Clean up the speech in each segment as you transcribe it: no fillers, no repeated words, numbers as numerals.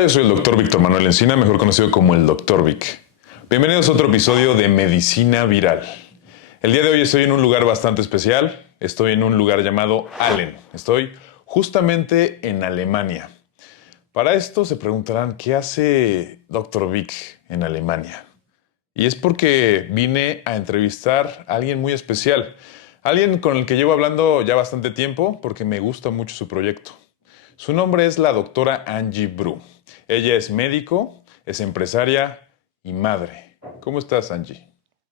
Hola, yo soy el doctor Víctor Manuel Encina, mejor conocido como el Dr. Vic. Bienvenidos a otro episodio de Medicina Viral. El día de hoy estoy en un lugar bastante especial. Estoy en un lugar llamado Allen. Estoy justamente en Alemania. Para esto se preguntarán, ¿qué hace Dr. Vic en Alemania? Y es porque vine a entrevistar a alguien muy especial. Alguien con el que llevo hablando ya bastante tiempo porque me gusta mucho su proyecto. Su nombre es la doctora Angie Bru. Ella es médico, es empresaria y madre. ¿Cómo estás, Angie?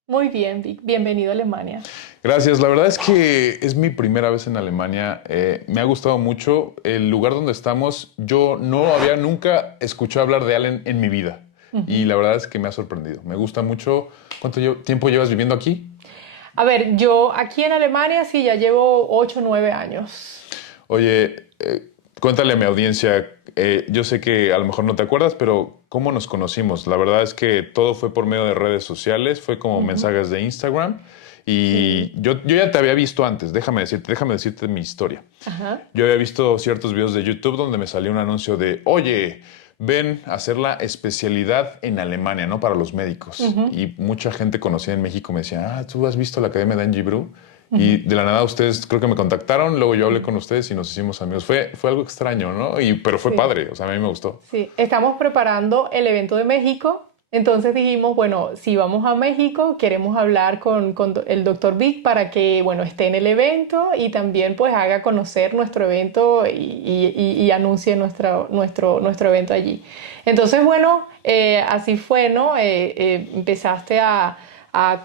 Muy bien, Vic. Bienvenido a Alemania. Gracias. La verdad es que es mi primera vez en Alemania. Me ha gustado mucho el lugar donde estamos. Yo no había nunca escuchado hablar de Allen en mi vida. Y Ujú. la verdad es que me ha sorprendido. Me gusta mucho. ¿Cuánto tiempo llevas viviendo aquí? A ver, yo aquí en Alemania sí ya llevo 8 o 9 años. Oye, cuéntale a mi audiencia, yo sé que a lo mejor no te acuerdas, pero ¿cómo nos conocimos? La verdad es que todo fue por medio de redes sociales, fue como Ujú. mensajes de Instagram y Sí. yo ya te había visto antes, déjame decirte mi historia. Ajá. Yo había visto ciertos videos de YouTube donde me salió un anuncio de, oye, ven a hacer la especialidad en Alemania, ¿no? Para los médicos. Ujú. Y mucha gente conocida en México me decía, ¿tú has visto la Academia de Angie Bru? Y Ujú. de la nada ustedes creo que me contactaron, luego yo hablé con ustedes y nos hicimos amigos. Fue algo extraño, ¿no? Pero fue Sí. padre, o sea, a mí me gustó. Sí. Estamos preparando el evento de México. Entonces dijimos, bueno, si vamos a México, queremos hablar con el doctor Vic para que, bueno, esté en el evento y también pues haga conocer nuestro evento y anuncie nuestro evento allí. Entonces, bueno, así fue, ¿no? Empezaste a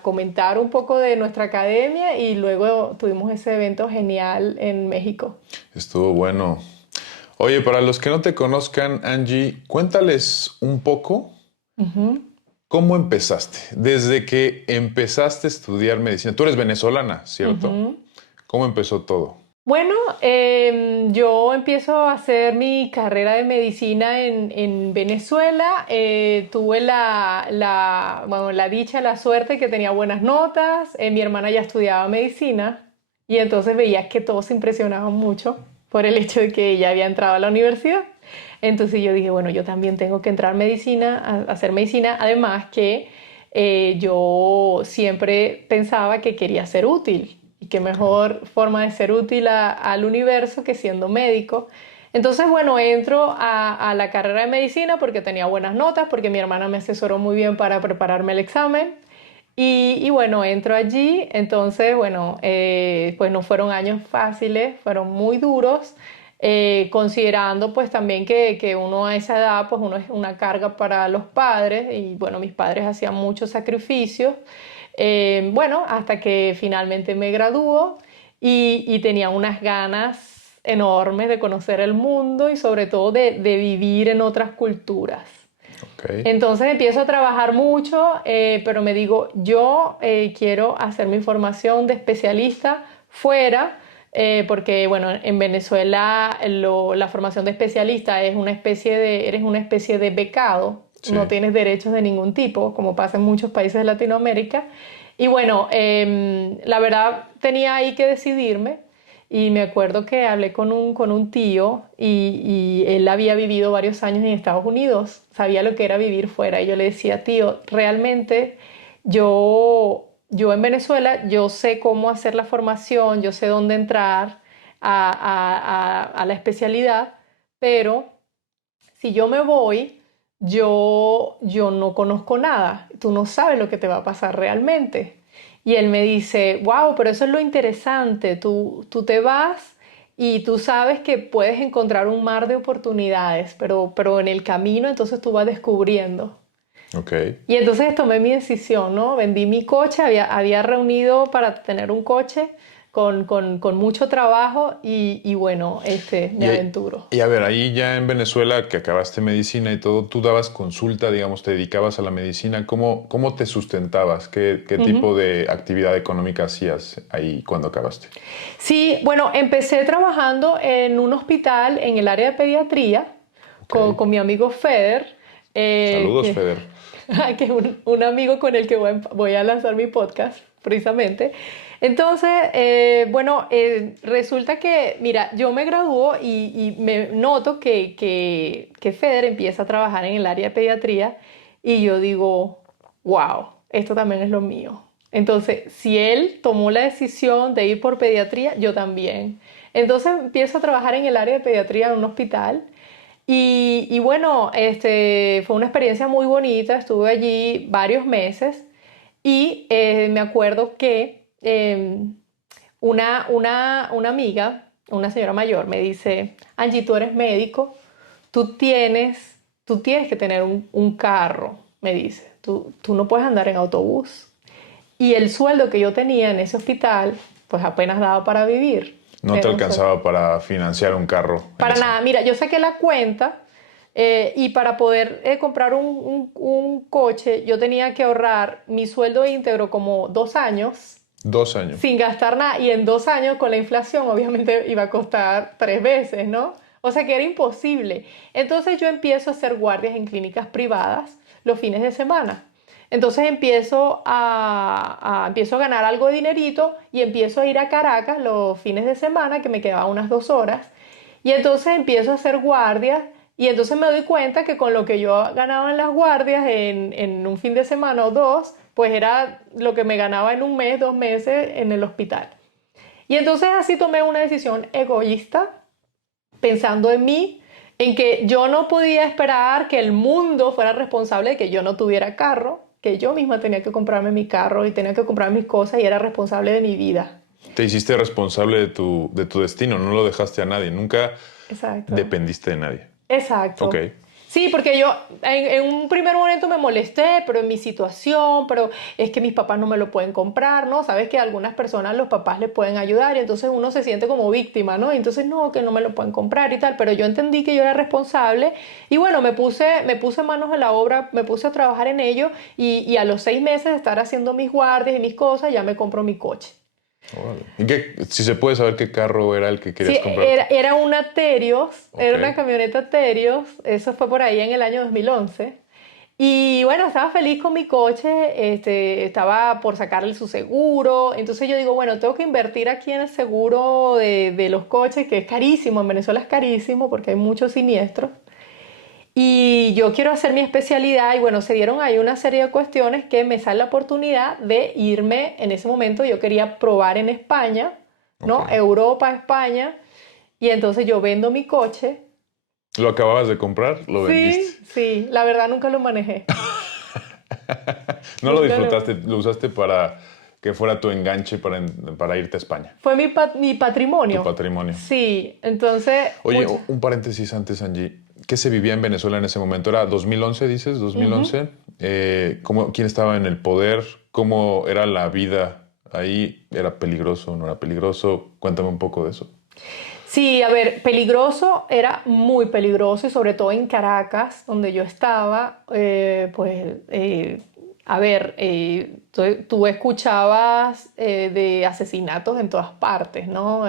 comentar un poco de nuestra academia y luego tuvimos ese evento genial en México. Estuvo bueno. Oye, para los que no te conozcan, Angie, cuéntales un poco Ujú. cómo empezaste. Desde que empezaste a estudiar medicina. Tú eres venezolana, ¿cierto? Ujú. ¿Cómo empezó todo? Bueno, yo empiezo a hacer mi carrera de medicina en Venezuela. Tuve bueno, la dicha, la suerte que tenía buenas notas. Mi hermana ya estudiaba medicina y entonces veía que todos se impresionaban mucho por el hecho de que ella había entrado a la universidad. Entonces yo dije, bueno, yo también tengo que entrar a medicina, a hacer medicina. Además que yo siempre pensaba que quería ser útil. Y qué Ok. mejor forma de ser útil al universo que siendo médico. Entonces, bueno, entro a la carrera de medicina porque tenía buenas notas, porque mi hermana me asesoró muy bien para prepararme el examen. Y bueno, entro allí. Entonces, bueno, pues no fueron años fáciles, fueron muy duros, considerando pues también que uno a esa edad, pues uno es una carga para los padres. Y bueno, mis padres hacían muchos sacrificios. Bueno, hasta que finalmente me graduó y tenía unas ganas enormes de conocer el mundo y sobre todo de vivir en otras culturas. Ok. Entonces empiezo a trabajar mucho, pero me digo, yo quiero hacer mi formación de especialista fuera, porque bueno, en Venezuela la formación de especialista es una eres una especie de becado, no Sí. tienes derechos de ningún tipo, como pasa en muchos países de Latinoamérica. Y bueno, la verdad tenía ahí que decidirme. Y me acuerdo que hablé con un tío y él había vivido varios años en Estados Unidos, sabía lo que era vivir fuera. Y yo le decía, tío, realmente yo en Venezuela, yo sé cómo hacer la formación, yo sé dónde entrar a la especialidad, pero si yo me voy, yo no conozco nada, tú no sabes lo que te va a pasar realmente. Y él me dice, wow, pero eso es lo interesante, tú te vas y tú sabes que puedes encontrar un mar de oportunidades, pero en el camino entonces tú vas descubriendo. Ok. Y entonces tomé mi decisión, ¿no? Vendí mi coche, había reunido para tener un coche con mucho trabajo y bueno, me Y, aventuro. y a ver, ahí ya en Venezuela, que acabaste medicina y todo, tú dabas consulta, digamos, te dedicabas a la medicina. ¿Cómo te sustentabas? ¿Qué tipo Ujú. de actividad económica hacías ahí cuando acabaste? Sí, bueno, empecé trabajando en un hospital en el área de pediatría Ok. con mi amigo Feder, Saludos, que, Feder. que es un amigo con el que voy a lanzar mi podcast. precisamente. Entonces, resulta que, mira, yo me gradúo y me noto que Feder empieza a trabajar en el área de pediatría y yo digo, wow, esto también es lo mío. Entonces, si él tomó la decisión de ir por pediatría, yo también. Entonces empiezo a trabajar en el área de pediatría en un hospital y bueno, fue una experiencia muy bonita, estuve allí varios meses y me acuerdo que una amiga, una señora mayor, me dice, Angie, tú eres médico, tú tienes que tener un carro, me dice, tú no puedes andar en autobús. Y el sueldo que yo tenía en ese hospital, pues apenas daba para vivir. No te Era un sueldo. alcanzaba para financiar un carro en Para ese. nada, mira, yo saqué la cuenta y para poder comprar un coche, yo tenía que ahorrar mi sueldo íntegro como 2 años 2 años. sin gastar nada. Y en 2 años, con la inflación, obviamente iba a costar 3 veces, ¿no? O sea que era imposible. Entonces yo empiezo a hacer guardias en clínicas privadas los fines de semana. Entonces empiezo a ganar algo de dinerito y empiezo a ir a Caracas los fines de semana, que me quedaban unas 2 horas. Y entonces empiezo a hacer guardias y entonces me doy cuenta que con lo que yo ganaba en las guardias en un fin de semana o dos, pues era lo que me ganaba en un mes, 2 meses en el hospital. Y entonces así tomé una decisión egoísta, pensando en mí, en que yo no podía esperar que el mundo fuera responsable de que yo no tuviera carro, que yo misma tenía que comprarme mi carro y tenía que comprar mis cosas y era responsable de mi vida. Te hiciste responsable de tu destino, no lo dejaste a nadie, nunca Exacto. dependiste de nadie. Ok. Exacto. Sí, porque yo en un primer momento me molesté, pero en mi situación, pero es que mis papás no me lo pueden comprar, ¿no? Sabes que a algunas personas los papás les pueden ayudar y entonces uno se siente como víctima, ¿no? Y entonces no, que no me lo pueden comprar y tal, pero yo entendí que yo era responsable y bueno, me puse manos a la obra, me puse a trabajar en ello y a los 6 meses de estar haciendo mis guardias y mis cosas, ya me compro mi coche. Órale. Si se puede saber qué carro era el que Sí, querías comprarte? era una Terios, Ok. era una camioneta Terios, eso fue por ahí en el año 2011. Y bueno, estaba feliz con mi coche, estaba por sacarle su seguro, entonces yo digo, bueno, tengo que invertir aquí en el seguro de los coches, que es carísimo, en Venezuela es carísimo porque hay muchos siniestros. Y yo quiero hacer mi especialidad y bueno, se dieron ahí una serie de cuestiones que me sale la oportunidad de irme en ese momento. Yo quería probar en España, Ok. ¿no? Europa, España. Y entonces yo vendo mi coche. ¿Lo acababas de comprar? ¿Lo Sí, vendiste? sí, la verdad nunca lo manejé. No lo Nunca lo... disfrutaste, lo usaste para que fuera tu enganche para irte a España, Fue mi tu patrimonio. patrimonio. Sí, entonces, Oye, pucha. un paréntesis antes, Angie. ¿Qué se vivía en Venezuela en ese momento? ¿Era 2011, dices? Ujú. ¿2011? ¿Quién estaba en el poder? ¿Cómo era la vida ahí? ¿Era peligroso? ¿No era peligroso? Cuéntame un poco de eso. Sí, a ver, peligroso, era muy peligroso y sobre todo en Caracas, donde yo estaba, a ver, tú escuchabas de asesinatos en todas partes, ¿no?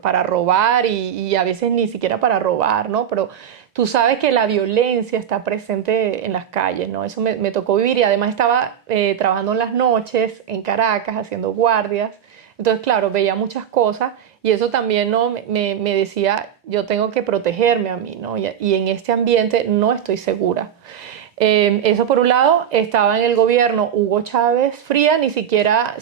Para robar y a veces ni siquiera para robar, ¿no? Pero tú sabes que la violencia está presente en las calles, ¿no? Eso me tocó vivir y además estaba trabajando en las noches en Caracas haciendo guardias. Entonces, claro, veía muchas cosas y eso también ¿no? me decía, yo tengo que protegerme a mí, ¿no? Y en este ambiente no estoy segura. Eso por un lado, estaba en el gobierno Hugo Chávez Fría, ni siquiera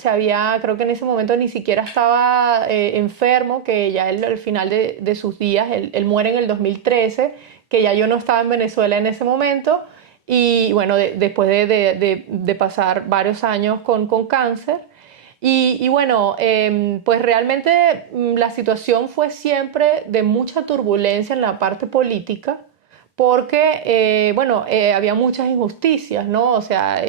creo que en ese momento ni siquiera estaba enfermo, que ya él al final de sus días, él muere en el 2013, que ya yo no estaba en Venezuela en ese momento, y bueno, después de pasar varios años con cáncer. Y bueno, pues realmente la situación fue siempre de mucha turbulencia en la parte política, porque, bueno, había muchas injusticias, ¿no? O sea,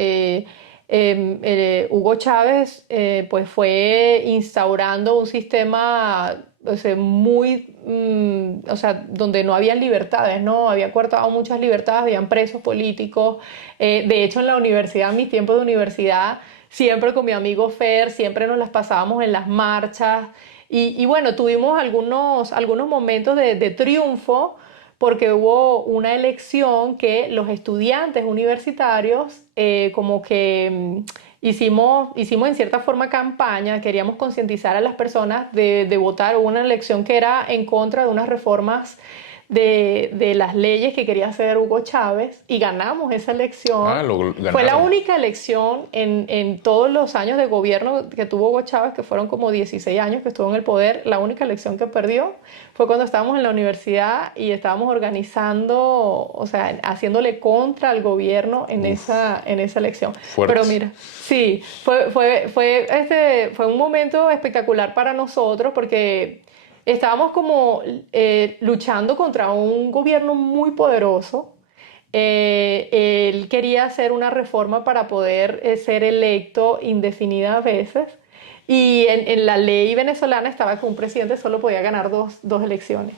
Hugo Chávez, pues fue instaurando un sistema, o sea, o sea, donde no había libertades, ¿no? Había cortado muchas libertades, habían presos políticos. De hecho, en la universidad, en mis tiempos de universidad, siempre con mi amigo Fer, siempre nos las pasábamos en las marchas. Y bueno, tuvimos algunos momentos de triunfo porque hubo una elección que los estudiantes universitarios como que hicimos en cierta forma campaña, queríamos concientizar a las personas de votar. Hubo una elección que era en contra de unas reformas de las leyes que quería hacer Hugo Chávez y ganamos esa elección. Lo Fue la ganaron. única elección en todos los años de gobierno que tuvo Hugo Chávez, que fueron como 16 años que estuvo en el poder. La única elección que perdió fue cuando estábamos en la universidad y estábamos organizando, o sea, haciéndole contra al gobierno en esa elección. Fuertes. Pero mira, sí, fue un momento espectacular para nosotros porque estábamos como luchando contra un gobierno muy poderoso. Él quería hacer una reforma para poder ser electo indefinidas veces. Y en la ley venezolana estaba que un presidente solo podía ganar dos elecciones.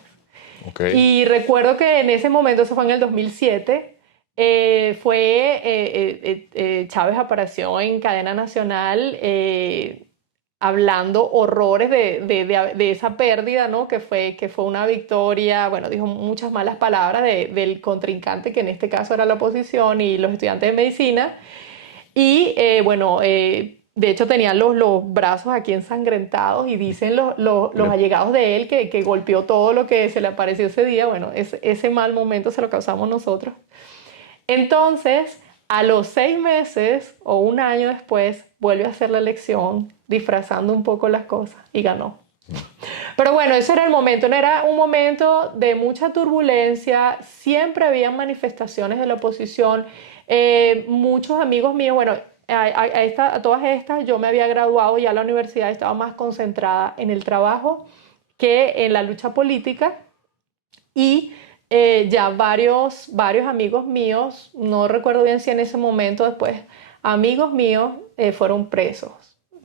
Ok. Y recuerdo que en ese momento, eso fue en el 2007, Chávez apareció en cadena nacional hablando horrores de esa pérdida, ¿no? Que fue una victoria. Bueno, dijo muchas malas palabras del contrincante, que en este caso era la oposición y los estudiantes de medicina. Y de hecho tenían los brazos aquí ensangrentados y dicen los allegados de él que golpeó todo lo que se le apareció ese día. Bueno, ese mal momento se lo causamos nosotros. Entonces, a los 6 meses o un año después, vuelve a hacer la elección, disfrazando un poco las cosas y ganó. Pero bueno, ese era el momento, no era un momento de mucha turbulencia, siempre había manifestaciones de la oposición. Muchos amigos míos, bueno, a todas estas yo me había graduado, ya la universidad estaba más concentrada en el trabajo que en la lucha política. Y ya varios amigos míos, no recuerdo bien si en ese momento después, amigos míos fueron presos.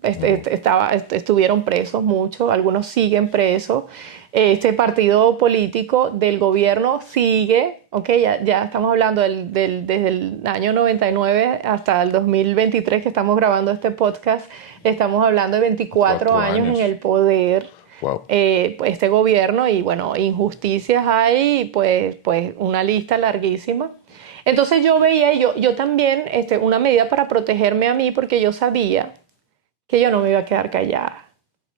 Estuvieron presos muchos, algunos siguen presos. Este partido político del gobierno sigue, ok, ya estamos hablando desde el año 99 hasta el 2023 que estamos grabando este podcast, estamos hablando de 24 años en el poder. Wow. Este gobierno y bueno, injusticias hay, pues una lista larguísima. Entonces yo veía, yo también, una medida para protegerme a mí, porque yo sabía que yo no me iba a quedar callada,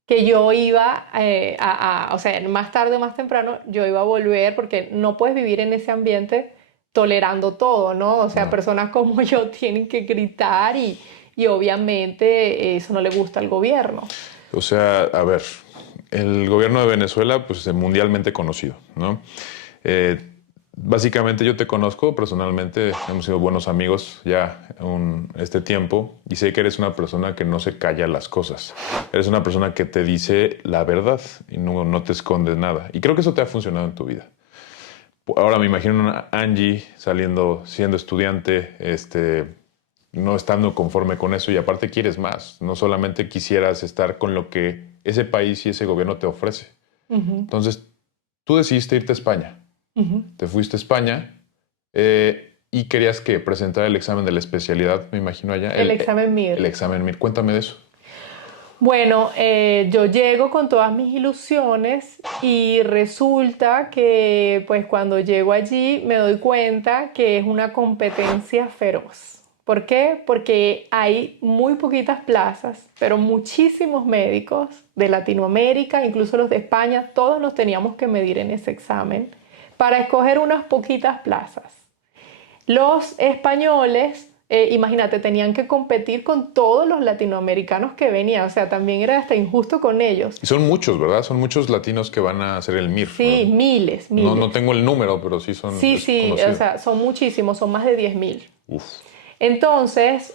que yo iba o sea, más tarde o más temprano, yo iba a volver, porque no puedes vivir en ese ambiente tolerando todo, ¿no? O sea, No. Personas como yo tienen que gritar y obviamente eso no le gusta al gobierno. O sea, a ver, el gobierno de Venezuela, pues es mundialmente conocido, ¿no? Básicamente yo te conozco personalmente, hemos sido buenos amigos ya este tiempo y sé que eres una persona que no se calla las cosas. Eres una persona que te dice la verdad y no te escondes nada. Y creo que eso te ha funcionado en tu vida. Ahora me imagino una Angie siendo estudiante, no estando conforme con eso y aparte quieres más. No solamente quisieras estar con lo que ese país y ese gobierno te ofrece. Entonces, tú decidiste irte a España. Te fuiste a España y querías que presentar el examen de la especialidad, me imagino allá. El examen MIR. El examen MIR. Cuéntame de eso. Bueno, yo llego con todas mis ilusiones y resulta que pues cuando llego allí me doy cuenta que es una competencia feroz. ¿Por qué? Porque hay muy poquitas plazas, pero muchísimos médicos de Latinoamérica, incluso los de España, todos nos teníamos que medir en ese examen para escoger unas poquitas plazas. Los españoles, imagínate, tenían que competir con todos los latinoamericanos que venían, o sea, también era hasta injusto con ellos. Y son muchos, ¿verdad? Son muchos latinos que van a hacer el MIR. Sí, ¿verdad? miles. No tengo el número, pero sí son. Sí, conocido. o sea, son muchísimos, son más de 10.000. Uf. Entonces,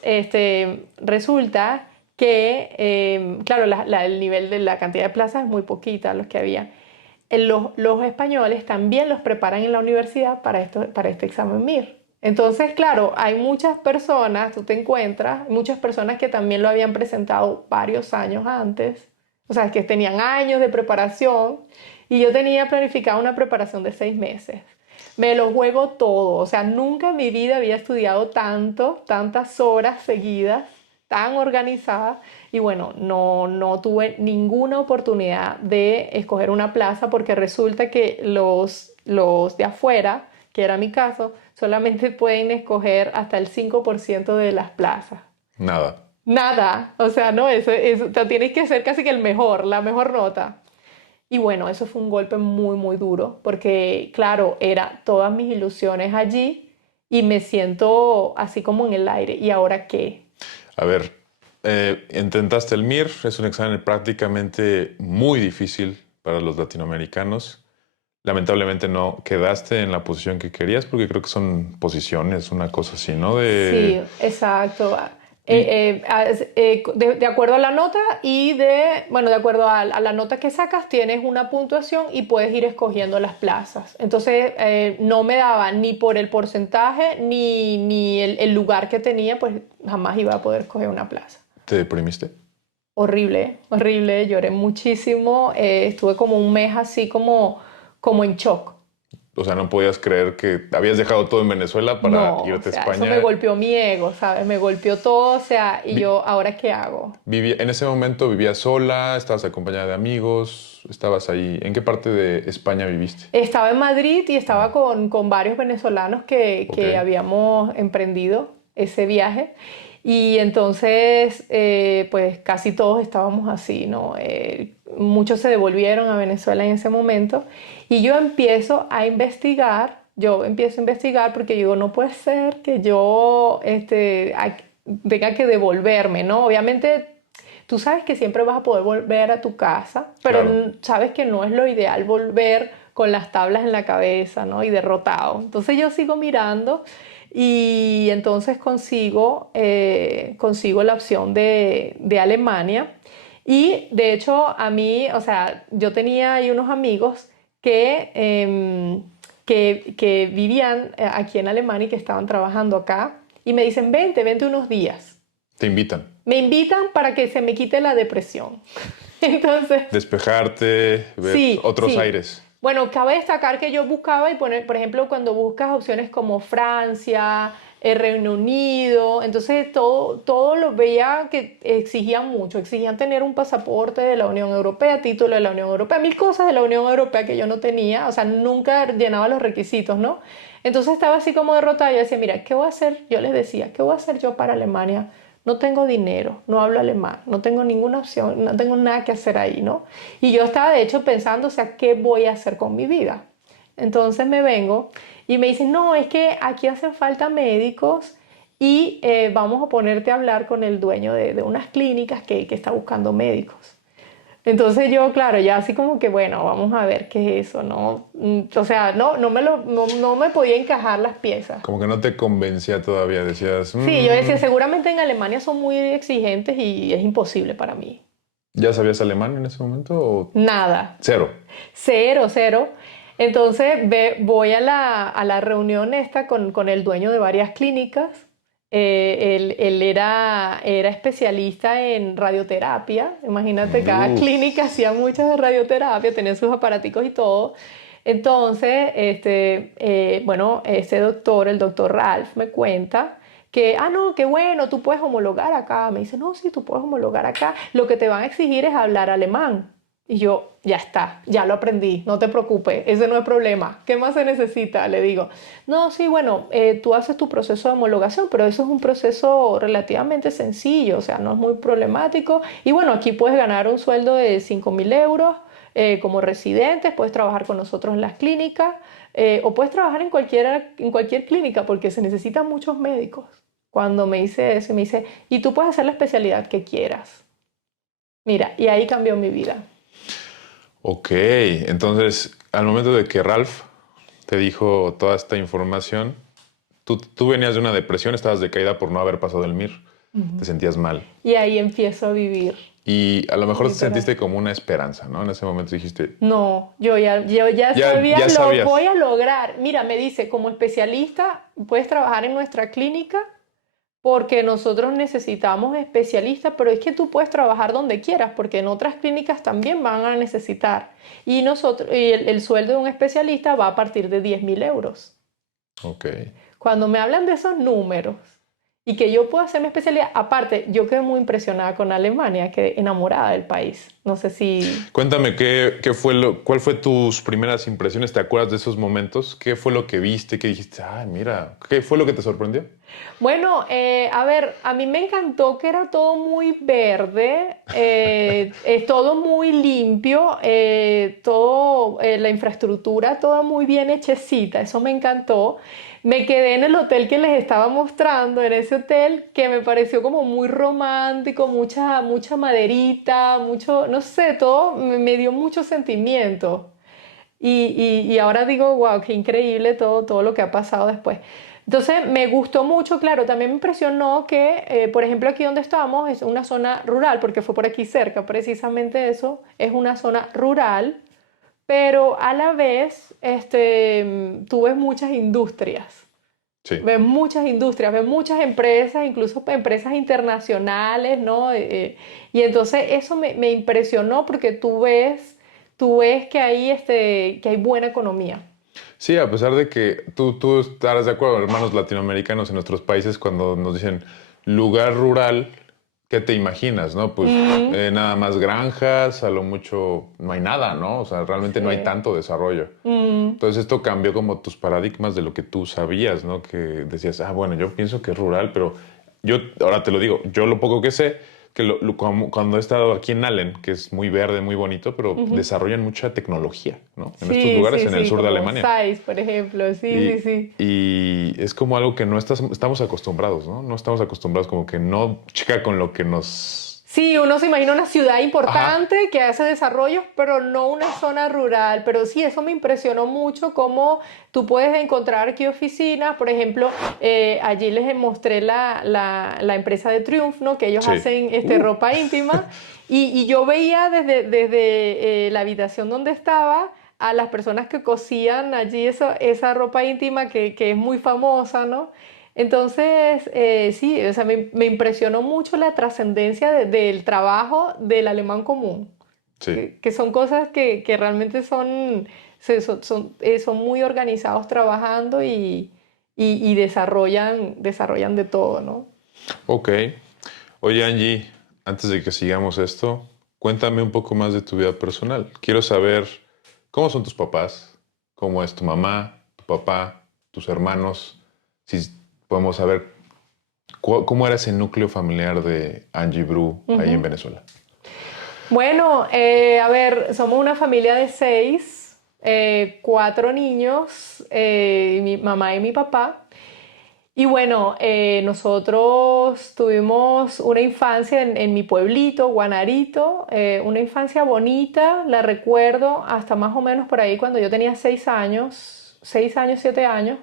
resulta que, claro, el nivel de la cantidad de plazas es muy poquita, los que había. Los españoles también los preparan en la universidad para este examen MIR. Entonces, claro, hay muchas personas, tú te encuentras, muchas personas que también lo habían presentado varios años antes, o sea, que tenían años de preparación y yo tenía planificada una preparación de 6 meses. Me lo juego todo, o sea, nunca en mi vida había estudiado tantas horas seguidas, tan organizada y bueno, no tuve ninguna oportunidad de escoger una plaza porque resulta que los de afuera, que era mi caso, solamente pueden escoger hasta el 5% de las plazas. Nada. nada, o sea, no, eso tienes que ser casi que el mejor, la mejor nota. Y bueno, eso fue un golpe muy, muy duro, porque claro, era todas mis ilusiones allí y me siento así como en el aire. ¿Y ahora qué? A ver, intentaste el MIR, es un examen prácticamente muy difícil para los latinoamericanos. Lamentablemente no quedaste en la posición que querías porque creo que son posiciones, una cosa así, ¿no? Sí, exacto. Y, De acuerdo a la nota y bueno, de acuerdo a la nota que sacas, tienes una puntuación y puedes ir escogiendo las plazas. Entonces, no me daba ni por el porcentaje ni el lugar que tenía, pues jamás iba a poder escoger una plaza. ¿te deprimiste? Horrible, horrible, lloré muchísimo, estuve como un mes así como en shock. O sea, no podías creer que habías dejado todo en Venezuela para No, o irte a sea, eso me España. golpeó mi ego, ¿sabes? Me golpeó todo, o sea, y Vi- yo, ¿ahora qué hago? en ese momento vivías sola, estabas acompañada de amigos, estabas ahí. ¿En qué parte de España viviste? Estaba en Madrid y estaba Ah, con varios venezolanos ok. que habíamos emprendido ese viaje. Y entonces, pues casi todos estábamos así, ¿no? Muchos se devolvieron a Venezuela en ese momento. Y yo empiezo a investigar porque digo, no puede ser que yo tenga que devolverme, ¿no? Obviamente, tú sabes que siempre vas a poder volver a tu casa, pero Claro. sabes que no es lo ideal volver con las tablas en la cabeza, ¿no? Y derrotado. Entonces yo sigo mirando y entonces consigo la opción de Alemania. Y de hecho a mí, o sea, yo tenía ahí unos amigos que vivían aquí en Alemania y que estaban trabajando acá y me dicen, vente unos días. Te invitan. Me invitan para que se me quite la depresión. Entonces, Despejarte, ver sí, otros sí. aires. Bueno, cabe destacar que yo buscaba y poner, por ejemplo, cuando buscas opciones como Francia, Reino Unido, entonces todo lo veía que exigían mucho, exigían tener un pasaporte de la Unión Europea, título de la Unión Europea, mil cosas de la Unión Europea que yo no tenía, o sea, nunca llenaba los requisitos, ¿no? Entonces estaba así como derrotada y yo decía, mira, ¿qué voy a hacer? Yo les decía, ¿qué voy a hacer yo para Alemania? No tengo dinero, no hablo alemán, no tengo ninguna opción, no tengo nada que hacer ahí, ¿no? Y yo estaba de hecho pensando, o sea, ¿qué voy a hacer con mi vida? Entonces me vengo y me dicen, no, es que aquí hacen falta médicos y vamos a ponerte a hablar con el dueño de unas clínicas que está buscando médicos. Entonces yo, claro, ya así como que, bueno, vamos a ver qué es eso, ¿no? O sea, no me podía encajar las piezas. Como que no te convencía todavía, decías, Sí, yo decía, seguramente en Alemania son muy exigentes y es imposible para mí. ¿ya sabías alemán en ese momento o Nada, cero? cero, cero. Entonces voy a la reunión esta con el dueño de varias clínicas. Él era especialista en radioterapia. Imagínate, cada Uf. clínica hacía muchas de radioterapia, tenía sus aparaticos y todo. Entonces, bueno, ese doctor, el doctor Ralph, me cuenta que, no, qué bueno, tú puedes homologar acá. Me dice, no, sí, tú puedes homologar acá. Lo que te van a exigir es hablar alemán. Y yo, ya está, ya lo aprendí, no te preocupes, ese no es problema. ¿Qué más se necesita? Le digo, no, sí, bueno, tú haces tu proceso de homologación, pero eso es un proceso relativamente sencillo, o sea, no es muy problemático. Y bueno, aquí puedes ganar un sueldo de 5.000 euros como residente, puedes trabajar con nosotros en las clínicas o puedes trabajar en cualquier clínica porque se necesitan muchos médicos. Cuando me dice eso, me dice, y tú puedes hacer la especialidad que quieras. Mira, y ahí cambió mi vida. Ok, entonces al momento de que Ralph te dijo toda esta información, tú venías de una depresión, estabas decaída por no haber pasado el MIR, te Ujú. sentías mal. Y ahí empiezo a vivir, Y a lo mejor te literal. sentiste como una esperanza, ¿no? En ese momento dijiste, No, yo ya ya sabía, lo voy sabías. a lograr. Mira, me dice, como especialista, puedes trabajar en nuestra clínica porque nosotros necesitamos especialistas, pero es que tú puedes trabajar donde quieras porque en otras clínicas también van a necesitar. Y el sueldo de un especialista va a partir de 10.000 euros. Ok. Cuando me hablan de esos números y que yo puedo hacer mi especialidad, aparte, yo quedé muy impresionada con Alemania, quedé enamorada del país. No sé si Cuéntame qué fue cuál fue tus primeras impresiones, ¿te acuerdas de esos momentos? ¿Qué fue lo que viste, qué dijiste? Ay, mira, ¿qué fue lo que te sorprendió? Bueno, a ver, a mí me encantó que era todo muy verde, es todo muy limpio, todo, la infraestructura toda muy bien hechecita, eso me encantó. Me quedé en el hotel que les estaba mostrando, en ese hotel que me pareció como muy romántico, mucha maderita, mucho, no sé, todo me dio mucho sentimiento. Y ahora digo, wow, qué increíble todo lo que ha pasado después. Entonces, me gustó mucho, claro, también me impresionó que, por ejemplo, aquí donde estamos es una zona rural, porque fue por aquí cerca, precisamente eso, es una zona rural, pero a la vez tú ves muchas industrias. Sí. Ves muchas empresas, incluso empresas internacionales, ¿no? Y entonces eso me impresionó porque tú ves que que hay buena economía. Sí, a pesar de que tú estarás de acuerdo, hermanos latinoamericanos en nuestros países, cuando nos dicen lugar rural, ¿qué te imaginas, no? Pues Mm, nada más granjas, a lo mucho no hay nada, ¿no? O sea, realmente no hay sí. tanto desarrollo. Mm. Entonces esto cambió como tus paradigmas de lo que tú sabías, ¿no? Que decías, ah, bueno, yo pienso que es rural, pero yo, ahora te lo digo, yo lo poco que sé, que cuando he estado aquí en Allen, que es muy verde, muy bonito, pero Ujú. desarrollan mucha tecnología, ¿no? En estos Sí, lugares, sí, en el sí, sur de como Alemania. SAIS, por ejemplo. Sí, sí, sí. Y es como algo que no estamos acostumbrados, ¿no? No estamos acostumbrados, como que no chica con lo que nos... Sí, uno se imagina una ciudad Ajá, importante que hace desarrollos, pero no una zona rural. Pero sí, eso me impresionó mucho, cómo tú puedes encontrar aquí oficinas. Por ejemplo, allí les mostré la empresa de Triumph, ¿no? Que ellos sí. hacen Uh. ropa íntima. Y yo veía desde la habitación donde estaba a las personas que cosían allí esa ropa íntima que es muy famosa, ¿no? Entonces, sí, o sea, me impresionó mucho la trascendencia del trabajo del alemán común, Sí. que son cosas que realmente son muy organizados trabajando y desarrollan de todo, ¿no? Ok. Oye, Angie, antes de que sigamos esto, cuéntame un poco más de tu vida personal. Quiero saber cómo son tus papás, cómo es tu mamá, tu papá, tus hermanos, si podemos saber cómo era ese núcleo familiar de Angie Bru ahí en Ujú. Venezuela. Bueno, a ver, somos una familia de seis, cuatro niños, mi mamá y mi papá. Y bueno, nosotros tuvimos una infancia en mi pueblito, Guanarito, una infancia bonita, la recuerdo hasta más o menos por ahí cuando yo tenía 6 años, 7 años.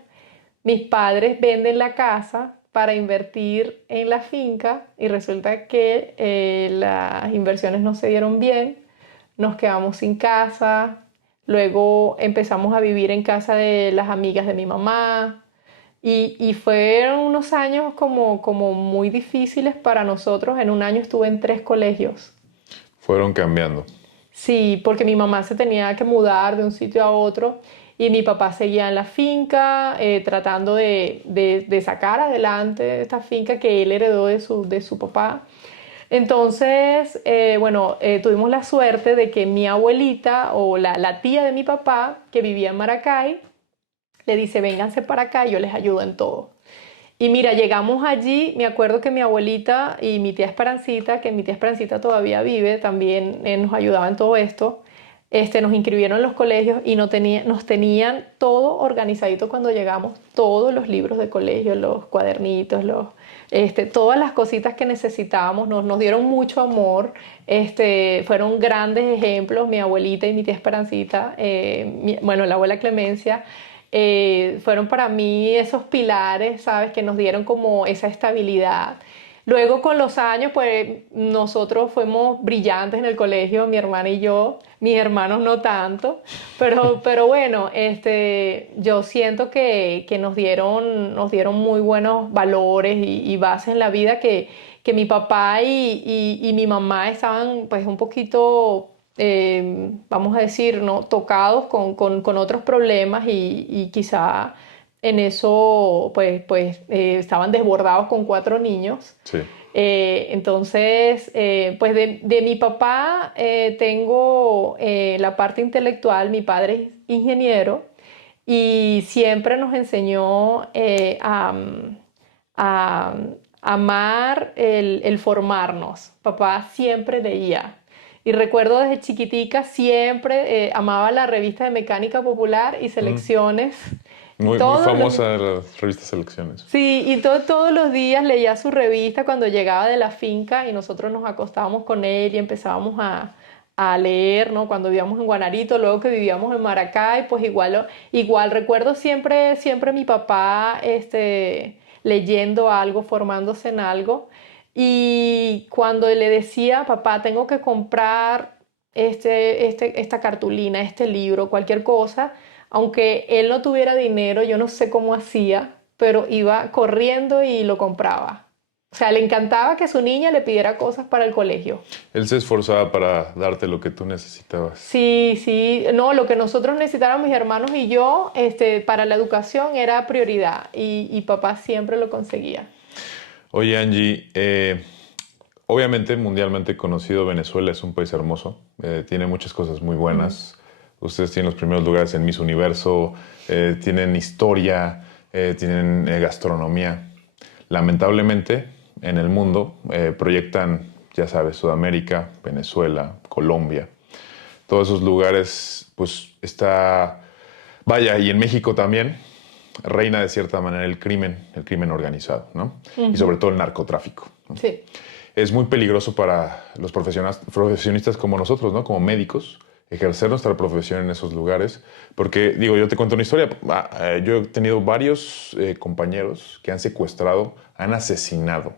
Mis padres venden la casa para invertir en la finca y resulta que las inversiones no se dieron bien, nos quedamos sin casa, luego empezamos a vivir en casa de las amigas de mi mamá y fueron unos años como muy difíciles para nosotros. En un año estuve en 3 colegios. Fueron cambiando. Sí, porque mi mamá se tenía que mudar de un sitio a otro y mi papá seguía en la finca tratando de sacar adelante esta finca que él heredó de su papá. Entonces, bueno, tuvimos la suerte de que mi abuelita o la tía de mi papá, que vivía en Maracay, le dice, vénganse para acá, yo les ayudo en todo. Y mira, llegamos allí, me acuerdo que mi abuelita y mi tía Esperancita, que mi tía Esperancita todavía vive, también nos ayudaba en todo esto. Nos inscribieron en los colegios y nos tenían todo organizadito cuando llegamos, todos los libros de colegio, los cuadernitos, todas las cositas que necesitábamos, nos dieron mucho amor, fueron grandes ejemplos, mi abuelita y mi tía Esperancita, bueno, la abuela Clemencia, fueron para mí esos pilares, ¿sabes? Que nos dieron como esa estabilidad. Luego con los años, pues nosotros fuimos brillantes en el colegio, mi hermana y yo, mis hermanos no tanto, pero bueno, yo siento que nos dieron muy buenos valores y bases en la vida que mi papá y mi mamá estaban pues un poquito vamos a decir, ¿no? Tocados con otros problemas y quizá en eso estaban desbordados con 4 niños. Sí. Entonces, pues de mi papá tengo la parte intelectual, mi padre es ingeniero y siempre nos enseñó a amar el formarnos. Papá siempre leía. Y recuerdo desde chiquitica siempre amaba la revista de Mecánica Popular y Mm. Selecciones. Y Muy todos los, famosa la revista Selecciones. sí, y todos los días leía su revista cuando llegaba de la finca y nosotros nos acostábamos con él y empezábamos a leer, ¿no? Cuando vivíamos en Guanarito, luego que vivíamos en Maracay, pues igual recuerdo siempre mi papá leyendo algo, formándose en algo. Y cuando le decía, papá, tengo que comprar esta cartulina, este libro, cualquier cosa, aunque él no tuviera dinero, yo no sé cómo hacía, pero iba corriendo y lo compraba. O sea, le encantaba que su niña le pidiera cosas para el colegio. Él se esforzaba para darte lo que tú necesitabas. Sí, sí, no, lo que nosotros necesitáramos, mis hermanos y yo, para la educación era prioridad y papá siempre lo conseguía. Oye, Angie, obviamente mundialmente conocido, Venezuela es un país hermoso, tiene muchas cosas muy Ujú. buenas. Ustedes tienen los primeros lugares en Miss Universo, tienen historia, tienen gastronomía. Lamentablemente, en el mundo proyectan, ya sabes, Sudamérica, Venezuela, Colombia. Todos esos lugares, pues está, vaya, y en México también reina de cierta manera el crimen organizado, ¿no? Y Ujú. sobre todo el narcotráfico, ¿no? Sí. Es muy peligroso para los profesionistas como nosotros, ¿no? Como médicos, ejercer nuestra profesión en esos lugares. Porque, digo, yo te cuento una historia. Yo he tenido varios compañeros que han secuestrado, han asesinado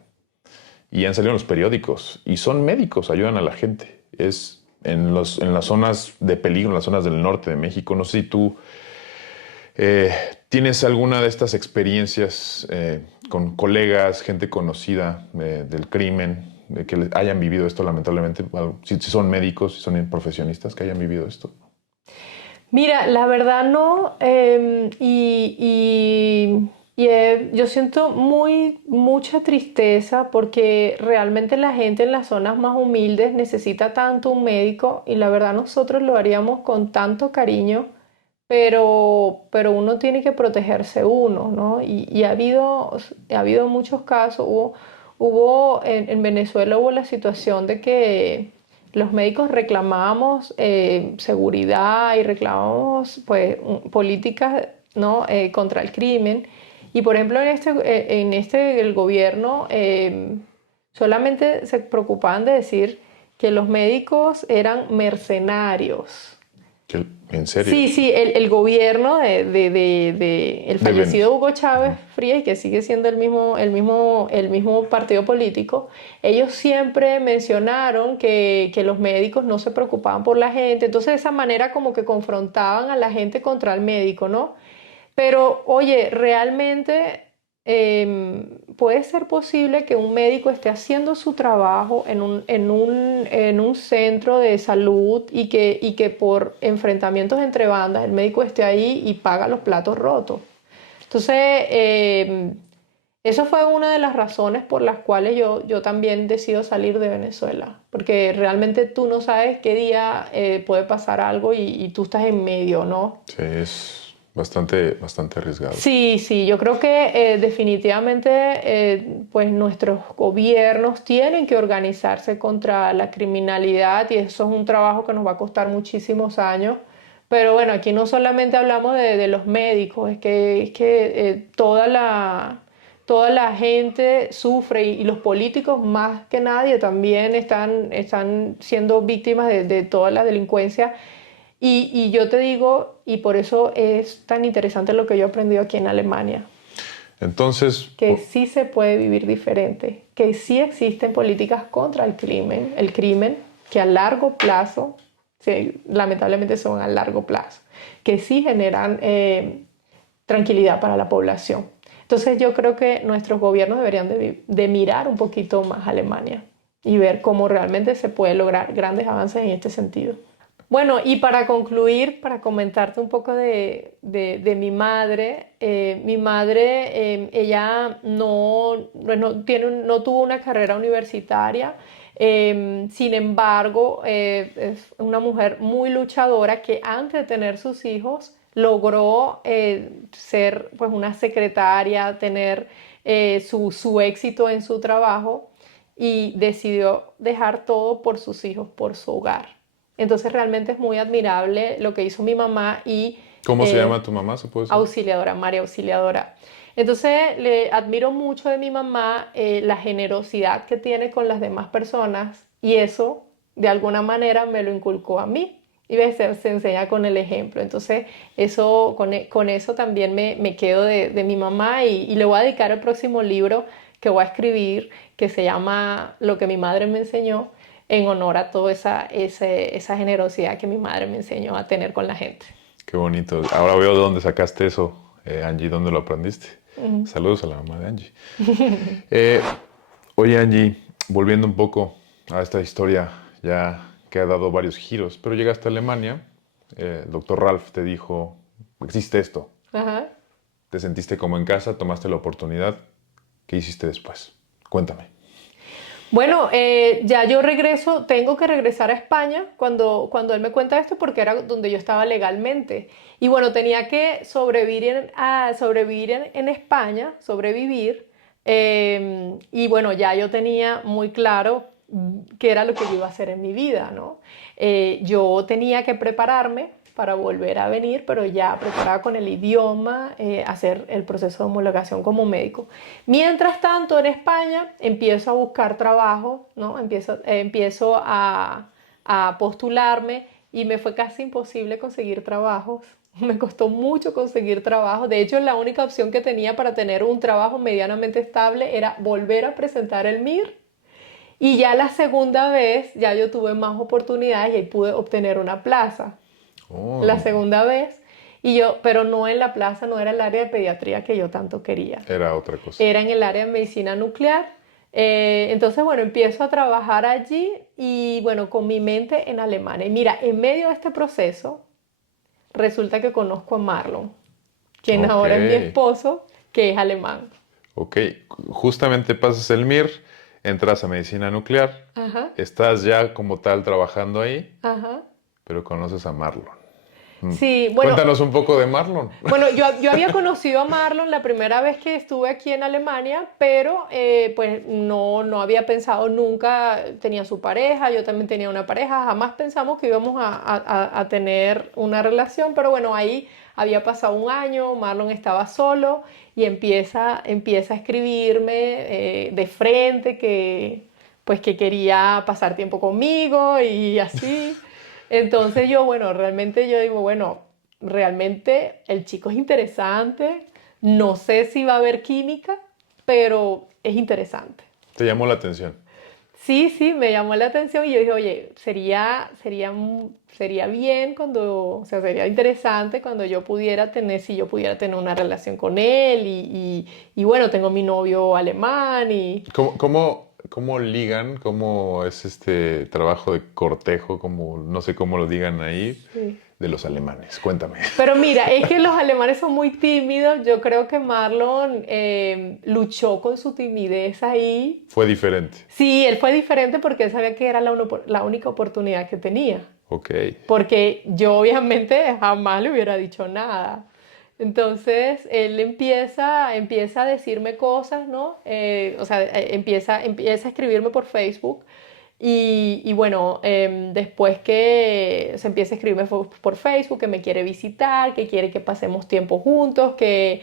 y han salido en los periódicos. Y son médicos, ayudan a la gente. Es en las zonas de peligro, en las zonas del norte de México. No sé si tú tienes alguna de estas experiencias con colegas, gente conocida del crimen, de que hayan vivido esto lamentablemente. Si son médicos, si son profesionistas que hayan vivido esto. Mira, la verdad no, yo siento mucha tristeza porque realmente la gente en las zonas más humildes necesita tanto un médico y la verdad nosotros lo haríamos con tanto cariño, pero uno tiene que protegerse uno, ¿no? Y ha habido muchos casos, en Venezuela hubo la situación de que los médicos reclamamos seguridad y reclamamos pues políticas, ¿no? Contra el crimen. Y por ejemplo el gobierno solamente se preocupaban de decir que los médicos eran mercenarios. ¿En serio? Sí, sí, el gobierno el De Venezuela. fallecido Hugo Chávez Frías, que sigue siendo el mismo partido político, ellos siempre mencionaron que los médicos no se preocupaban por la gente, entonces de esa manera como que confrontaban a la gente contra el médico, ¿no? Pero oye, realmente puede ser posible que un médico esté haciendo su trabajo en un centro de salud y que por enfrentamientos entre bandas el médico esté ahí y paga los platos rotos. Entonces, eso fue una de las razones por las cuales yo también decido salir de Venezuela, porque realmente tú no sabes qué día puede pasar algo y tú estás en medio, ¿no? Sí, es bastante, bastante arriesgado. Sí, sí, yo creo que definitivamente pues nuestros gobiernos tienen que organizarse contra la criminalidad y eso es un trabajo que nos va a costar muchísimos años. Pero bueno, aquí no solamente hablamos de los médicos, es que toda la gente sufre y los políticos más que nadie también están siendo víctimas de toda la delincuencia y yo te digo, y por eso es tan interesante lo que yo he aprendido aquí en Alemania, Entonces, que sí se puede vivir diferente, que sí existen políticas contra el crimen que a largo plazo, sí, lamentablemente son a largo plazo, que sí generan tranquilidad para la población. Entonces yo creo que nuestros gobiernos deberían de mirar un poquito más a Alemania y ver cómo realmente se puede lograr grandes avances en este sentido. Bueno, y para concluir, para comentarte un poco de mi madre, ella no tuvo una carrera universitaria, sin embargo, es una mujer muy luchadora que antes de tener sus hijos logró ser pues una secretaria, tener su éxito en su trabajo y decidió dejar todo por sus hijos, por su hogar. Entonces realmente es muy admirable lo que hizo mi mamá y ¿Cómo se llama tu mamá, se puede saber? Auxiliadora, María Auxiliadora. Entonces le admiro mucho de mi mamá la generosidad que tiene con las demás personas y eso de alguna manera me lo inculcó a mí. Y ves, se enseña con el ejemplo. Entonces, eso, con eso también me quedo de mi mamá y le voy a dedicar el próximo libro que voy a escribir, que se llama Lo que mi madre me enseñó, en honor a toda esa generosidad que mi madre me enseñó a tener con la gente. Qué bonito. Ahora veo de dónde sacaste eso, Angie, ¿dónde lo aprendiste? Ujú. Saludos a la mamá de Angie. Eh, Oye, Angie, volviendo un poco a esta historia, ya que ha dado varios giros, pero llegaste a Alemania, el doctor Ralph te dijo, existe esto, Ajá. te sentiste como en casa, tomaste la oportunidad, ¿qué hiciste después? Cuéntame. Bueno, ya yo regreso, tengo que regresar a España cuando él me cuenta esto porque era donde yo estaba legalmente. Y bueno, tenía que sobrevivir en España, sobrevivir. Y bueno, ya yo tenía muy claro qué era lo que yo iba a hacer en mi vida, ¿no? Yo tenía que prepararme para volver a venir, pero ya preparada con el idioma, hacer el proceso de homologación como médico. Mientras tanto, en España empiezo a buscar trabajo, ¿no? Empiezo a postularme y me fue casi imposible conseguir trabajos. Me costó mucho conseguir trabajo. De hecho, la única opción que tenía para tener un trabajo medianamente estable era volver a presentar el MIR. Y ya la segunda vez, ya yo tuve más oportunidades y ahí pude obtener una plaza la Oh, segunda vez, pero no en la plaza, no era el área de pediatría que yo tanto quería, era otra cosa. era en el área de medicina nuclear. Entonces, bueno, empiezo a trabajar allí y bueno, con mi mente en Alemania. Y mira, en medio de este proceso, resulta que conozco a Marlon, quien Ok, ahora es mi esposo, que es alemán. ok. Justamente pasas el MIR, entras a medicina nuclear, Ajá, estás ya como tal trabajando ahí, ajá. pero conoces a Marlon. Mm. Sí, bueno, Cuéntanos un poco de Marlon. Bueno, yo había conocido a Marlon la primera vez que estuve aquí en Alemania, pero pues no había pensado nunca, tenía su pareja, yo también tenía una pareja, jamás pensamos que íbamos a tener una relación, pero bueno, ahí había pasado un año, Marlon estaba solo y empieza a escribirme de frente que pues que quería pasar tiempo conmigo y así. Entonces yo, bueno, realmente yo digo, bueno, realmente el chico es interesante, no sé si va a haber química, pero es interesante. Te llamó la atención. Sí, sí, me llamó la atención y yo dije, oye, sería bien o sea, sería interesante cuando si yo pudiera tener una relación con él y bueno, tengo mi novio alemán y ¿Cómo ligan? ¿Cómo es este trabajo de cortejo? Como, no sé cómo lo digan ahí, sí. de los alemanes. Cuéntame. Pero mira, es que los alemanes son muy tímidos. Yo creo que Marlon luchó con su timidez ahí. Fue diferente. Sí, él fue diferente porque él sabía que era la única oportunidad que tenía. Ok. Porque yo obviamente jamás le hubiera dicho nada. Entonces él empieza a decirme cosas, ¿no? O sea, empieza a escribirme por Facebook y bueno, después que se empieza a escribirme por Facebook, que me quiere visitar, que quiere que pasemos tiempo juntos, que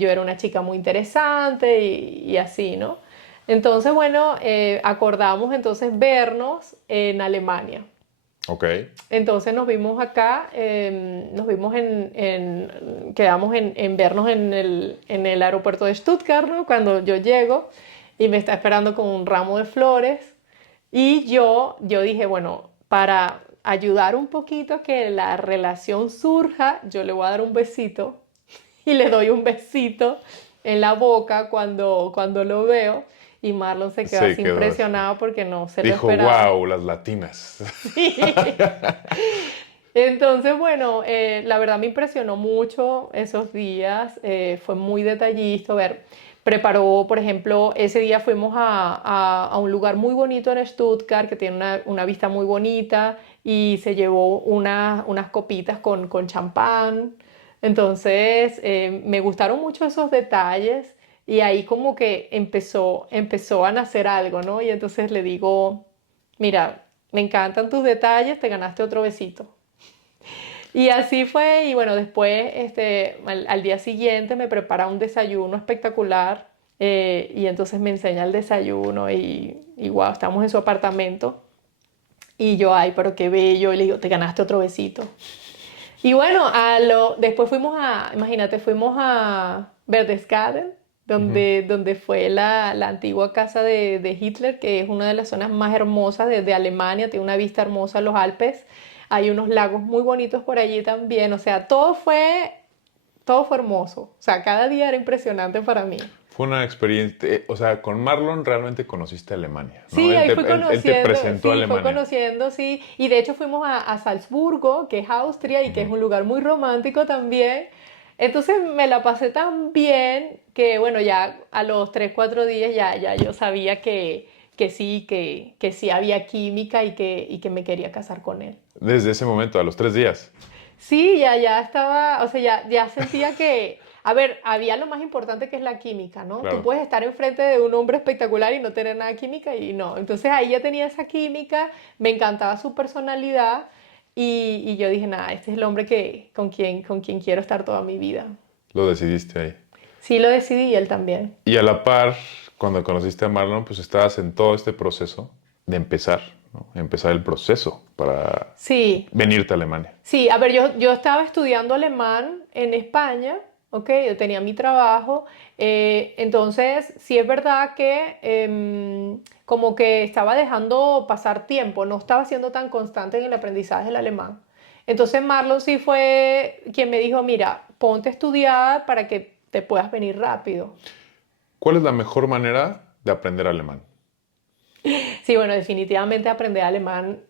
yo era una chica muy interesante y así, ¿no? Entonces, bueno, acordamos entonces vernos en Alemania. Ok. Entonces nos vimos acá, nos vimos quedamos en vernos en el aeropuerto de Stuttgart, ¿no? Cuando yo llego y me está esperando con un ramo de flores y yo dije, bueno, para ayudar un poquito a que la relación surja, yo le voy a dar un besito y le doy un besito en la boca cuando lo veo y Marlon se quedó Se así quedó así. impresionado porque no se lo Dijo, esperaba. wow, las latinas. Sí. Entonces, bueno, la verdad me impresionó mucho esos días, fue muy detallista. A ver, preparó, por ejemplo, ese día fuimos a un lugar muy bonito en Stuttgart que tiene una vista muy bonita y se llevó unas copitas con champán. Entonces, me gustaron mucho esos detalles. Y ahí como que empezó a nacer algo, ¿no? Y entonces le digo, mira, me encantan tus detalles, te ganaste otro besito. Y así fue, y bueno, después, al día siguiente me prepara un desayuno espectacular, y entonces me enseña el desayuno y wow, estamos en su apartamento. Y yo, ay, pero qué bello, y le digo, te ganaste otro besito. Y bueno, después imagínate, fuimos a Berchtesgaden, Ujú. donde fue la antigua casa de Hitler, que es una de las zonas más hermosas de Alemania, tiene una vista hermosa a los Alpes, hay unos lagos muy bonitos por allí también, o sea, todo fue hermoso, o sea, cada día era impresionante para mí. Fue una experiencia, o sea, con Marlon realmente conociste Alemania, ¿no? Sí, ahí fui Él te conociendo, presentó a sí, fue Alemania. conociendo, sí. Y de hecho fuimos a Salzburgo, que es Austria y que es Ujú. un lugar muy romántico también. Entonces me la pasé tan bien que, bueno, ya a los 3 4 días ya yo sabía que sí había química y que me quería casar con él. Desde ese momento, a los 3 días. Sí, ya estaba, o sea, ya sentía que, a ver, había lo más importante que es la química, ¿no? Tú Claro. puedes estar enfrente de un hombre espectacular y no tener nada de química y no. Entonces ahí ya tenía esa química, me encantaba su personalidad y yo dije, nada, este es el hombre con quien quiero estar toda mi vida. Lo decidiste ahí. Sí, lo decidí y él también. Y a la par, cuando conociste a Marlon, pues estabas en todo este proceso de empezar, ¿no? Empezar el proceso para Sí, venirte a Alemania. sí, a ver, yo estaba estudiando alemán en España, ¿ok? Yo tenía mi trabajo, entonces sí es verdad que como que estaba dejando pasar tiempo, no estaba siendo tan constante en el aprendizaje del alemán. Entonces Marlon sí fue quien me dijo, mira, ponte a estudiar para que te puedas venir rápido. ¿Cuál es la mejor manera de aprender alemán? Sí, bueno, definitivamente aprender alemán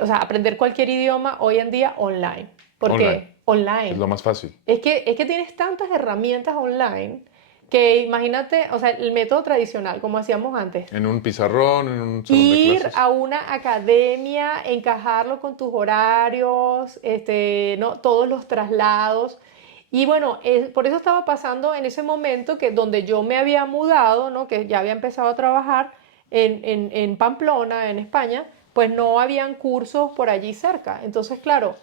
o sea, aprender cualquier idioma hoy en día online. ¿Por Online. qué? Es Online. lo más fácil. Es que tienes tantas herramientas online que imagínate, o sea, el método tradicional, como hacíamos antes, En un pizarrón, en un salón de ir clases. a una academia, encajarlo con tus horarios, ¿no? Todos los traslados. Y bueno, por eso estaba pasando en ese momento que donde yo me había mudado, ¿no? Que ya había empezado a trabajar en Pamplona, en España, pues no habían cursos por allí cerca. Entonces, claro,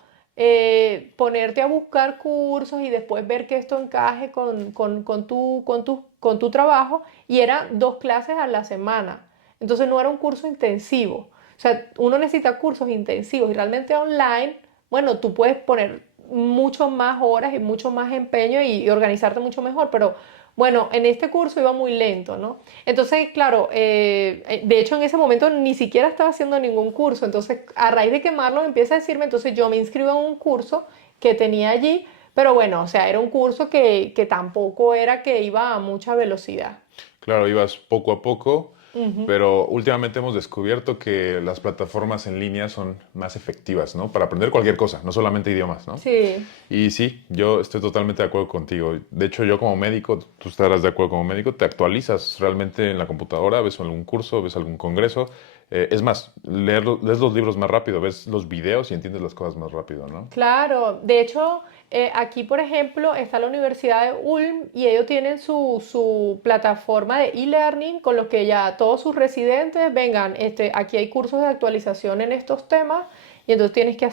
ponerte a buscar cursos y después ver que esto encaje con tu trabajo y eran 2 clases a la semana. Entonces no era un curso intensivo. O sea, uno necesita cursos intensivos y realmente online, bueno, tú puedes poner mucho más horas y mucho más empeño y organizarte mucho mejor, pero bueno, en este curso iba muy lento, ¿no? Entonces, claro, de hecho en ese momento ni siquiera estaba haciendo ningún curso, entonces a raíz de que Marlon empieza a decirme, entonces yo me inscribo en un curso que tenía allí, pero bueno, o sea, era un curso que tampoco era que iba a mucha velocidad. Claro, ibas poco a poco, Ujú. pero últimamente hemos descubierto que las plataformas en línea son más efectivas, ¿no? Para aprender cualquier cosa, no solamente idiomas, ¿no? Sí. Y sí, yo estoy totalmente de acuerdo contigo. De hecho, yo como médico, tú estarás de acuerdo como médico, te actualizas realmente en la computadora, ves algún curso, ves algún congreso. Es más, lees los libros más rápido, ves los videos y entiendes las cosas más rápido, ¿no? Claro, de hecho, aquí por ejemplo está la Universidad de Ulm y ellos tienen su plataforma de e-learning con los que ya todos sus residentes vengan, aquí hay cursos de actualización en estos temas y entonces tienes que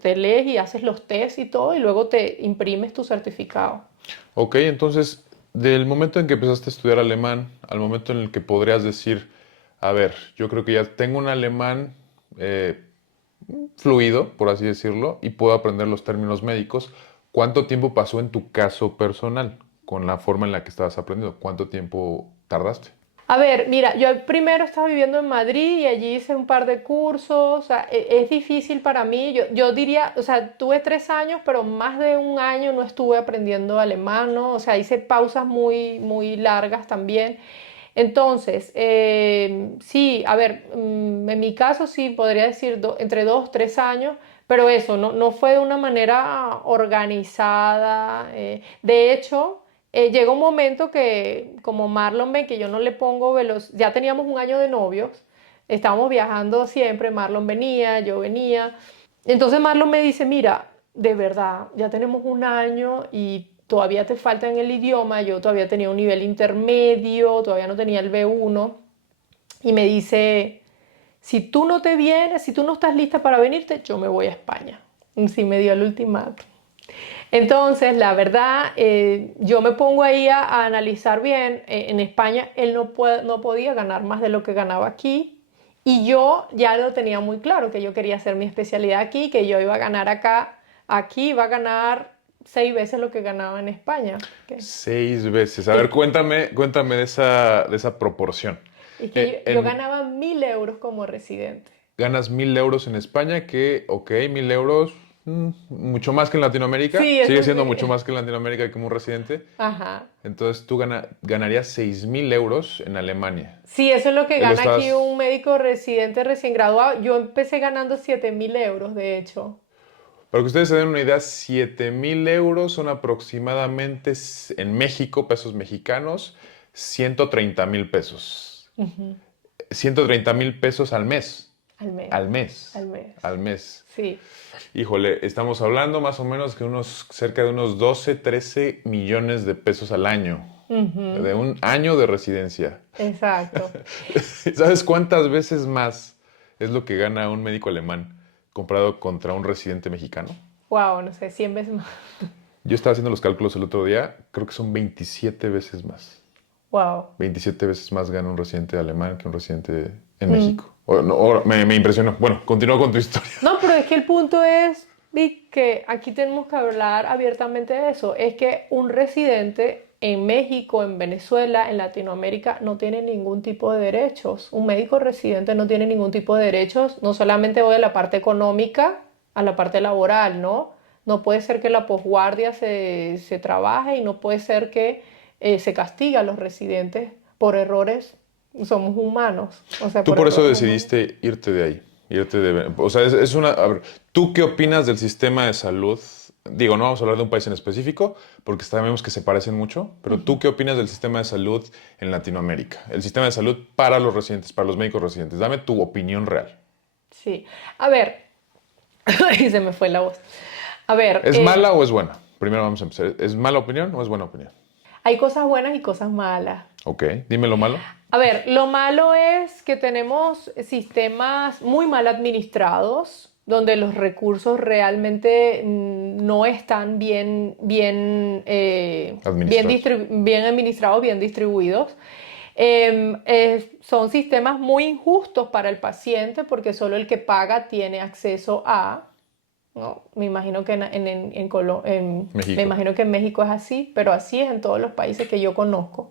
te lees y haces los test y todo y luego te imprimes tu certificado. Ok, entonces, del momento en que empezaste a estudiar alemán al momento en el que podrías decir, a ver, yo creo que ya tengo un alemán eh, fluido, por así decirlo, y puedo aprender los términos médicos, ¿cuánto tiempo pasó en tu caso personal con la forma en la que estabas aprendiendo? ¿Cuánto tiempo tardaste? A ver, mira, yo primero estaba viviendo en Madrid y allí hice un par de cursos, o sea, es difícil para mí, yo diría, o sea, tuve 3 años, pero más de un año no estuve aprendiendo alemán, ¿no? O sea, hice pausas muy, muy largas también. Entonces, sí, a ver, en mi caso sí podría decir entre 2, 3 años, pero eso no fue de una manera organizada. De hecho, llega un momento que, como Marlon ve que yo no le pongo velocidad, ya teníamos un año de novios, estábamos viajando siempre, Marlon venía, yo venía. Entonces Marlon me dice, mira, de verdad, ya tenemos un año y todavía te falta en el idioma, yo todavía tenía un nivel intermedio, todavía no tenía el B1, y me dice, si tú no te vienes, si tú no estás lista para venirte, yo me voy a España. Y sí me dio el ultimátum. Entonces, la verdad, yo me pongo ahí a analizar bien. En España él no podía ganar más de lo que ganaba aquí. Y yo ya lo tenía muy claro, que yo quería hacer mi especialidad aquí, que yo iba a ganar acá. Aquí iba a ganar 6 veces lo que ganaba en España. ¿Ok? 6 veces. A Es ver, que, cuéntame de esa proporción. es que Eh, yo en- ganaba 1.000 euros como residente. Ganas 1.000 euros en España, que, ok, 1.000 euros, mucho más que en Latinoamérica. Sí, Sigue eso siendo sí. mucho más que en Latinoamérica como un residente. Ajá. Entonces tú ganarías 6.000 euros en Alemania. Sí, eso es lo que Él gana aquí estás. un médico residente recién graduado. Yo empecé ganando 7.000 euros, de hecho. Para que ustedes se den una idea, 7.000 euros son aproximadamente en México, pesos mexicanos, 130.000 pesos. Ujú. 130.000 pesos al mes. Al mes, Al mes. al mes. Al mes. Sí. Híjole, estamos hablando más o menos que cerca de unos 12, 13 millones de pesos al año. Ujú. De un año de residencia. Exacto. ¿Sabes cuántas veces más es lo que gana un médico alemán comparado contra un residente mexicano? Wow, no sé, 100 veces más. Yo estaba haciendo los cálculos el otro día, creo que son 27 veces más. Wow. 27 veces más gana un residente alemán que un residente en México. Me impresionó. Bueno, continúa con tu historia. No, pero es que el punto es, Vic, que aquí tenemos que hablar abiertamente de eso. Es que un residente en México, en Venezuela, en Latinoamérica, no tiene ningún tipo de derechos. Un médico residente no tiene ningún tipo de derechos. No solamente voy a la parte económica, a la parte laboral, ¿no? No puede ser que la posguardia se trabaje y no puede ser que se castigue a los residentes por errores. Somos humanos, o sea, Tú por por eso errores humanos. decidiste irte de ahí. O sea, a ver, ¿tú qué opinas del sistema de salud? Digo, no vamos a hablar de un país en específico, porque sabemos que se parecen mucho, pero ¿tú qué opinas del sistema de salud en Latinoamérica? El sistema de salud para los residentes, para los médicos residentes. Dame tu opinión real. Sí. A ver, y se me fue la voz. A ver, ¿Es mala o es buena? Primero vamos a empezar. ¿Es mala opinión o es buena opinión? hay cosas buenas y cosas malas. Ok, dime lo malo. A ver, lo malo es que tenemos sistemas muy mal administrados, donde los recursos realmente no están Administrados. bien administrados, bien distribuidos. Son sistemas muy injustos para el paciente porque solo el que paga tiene acceso a, ¿no? Me imagino que me México. imagino que en México es así, pero así es en todos los países que yo conozco.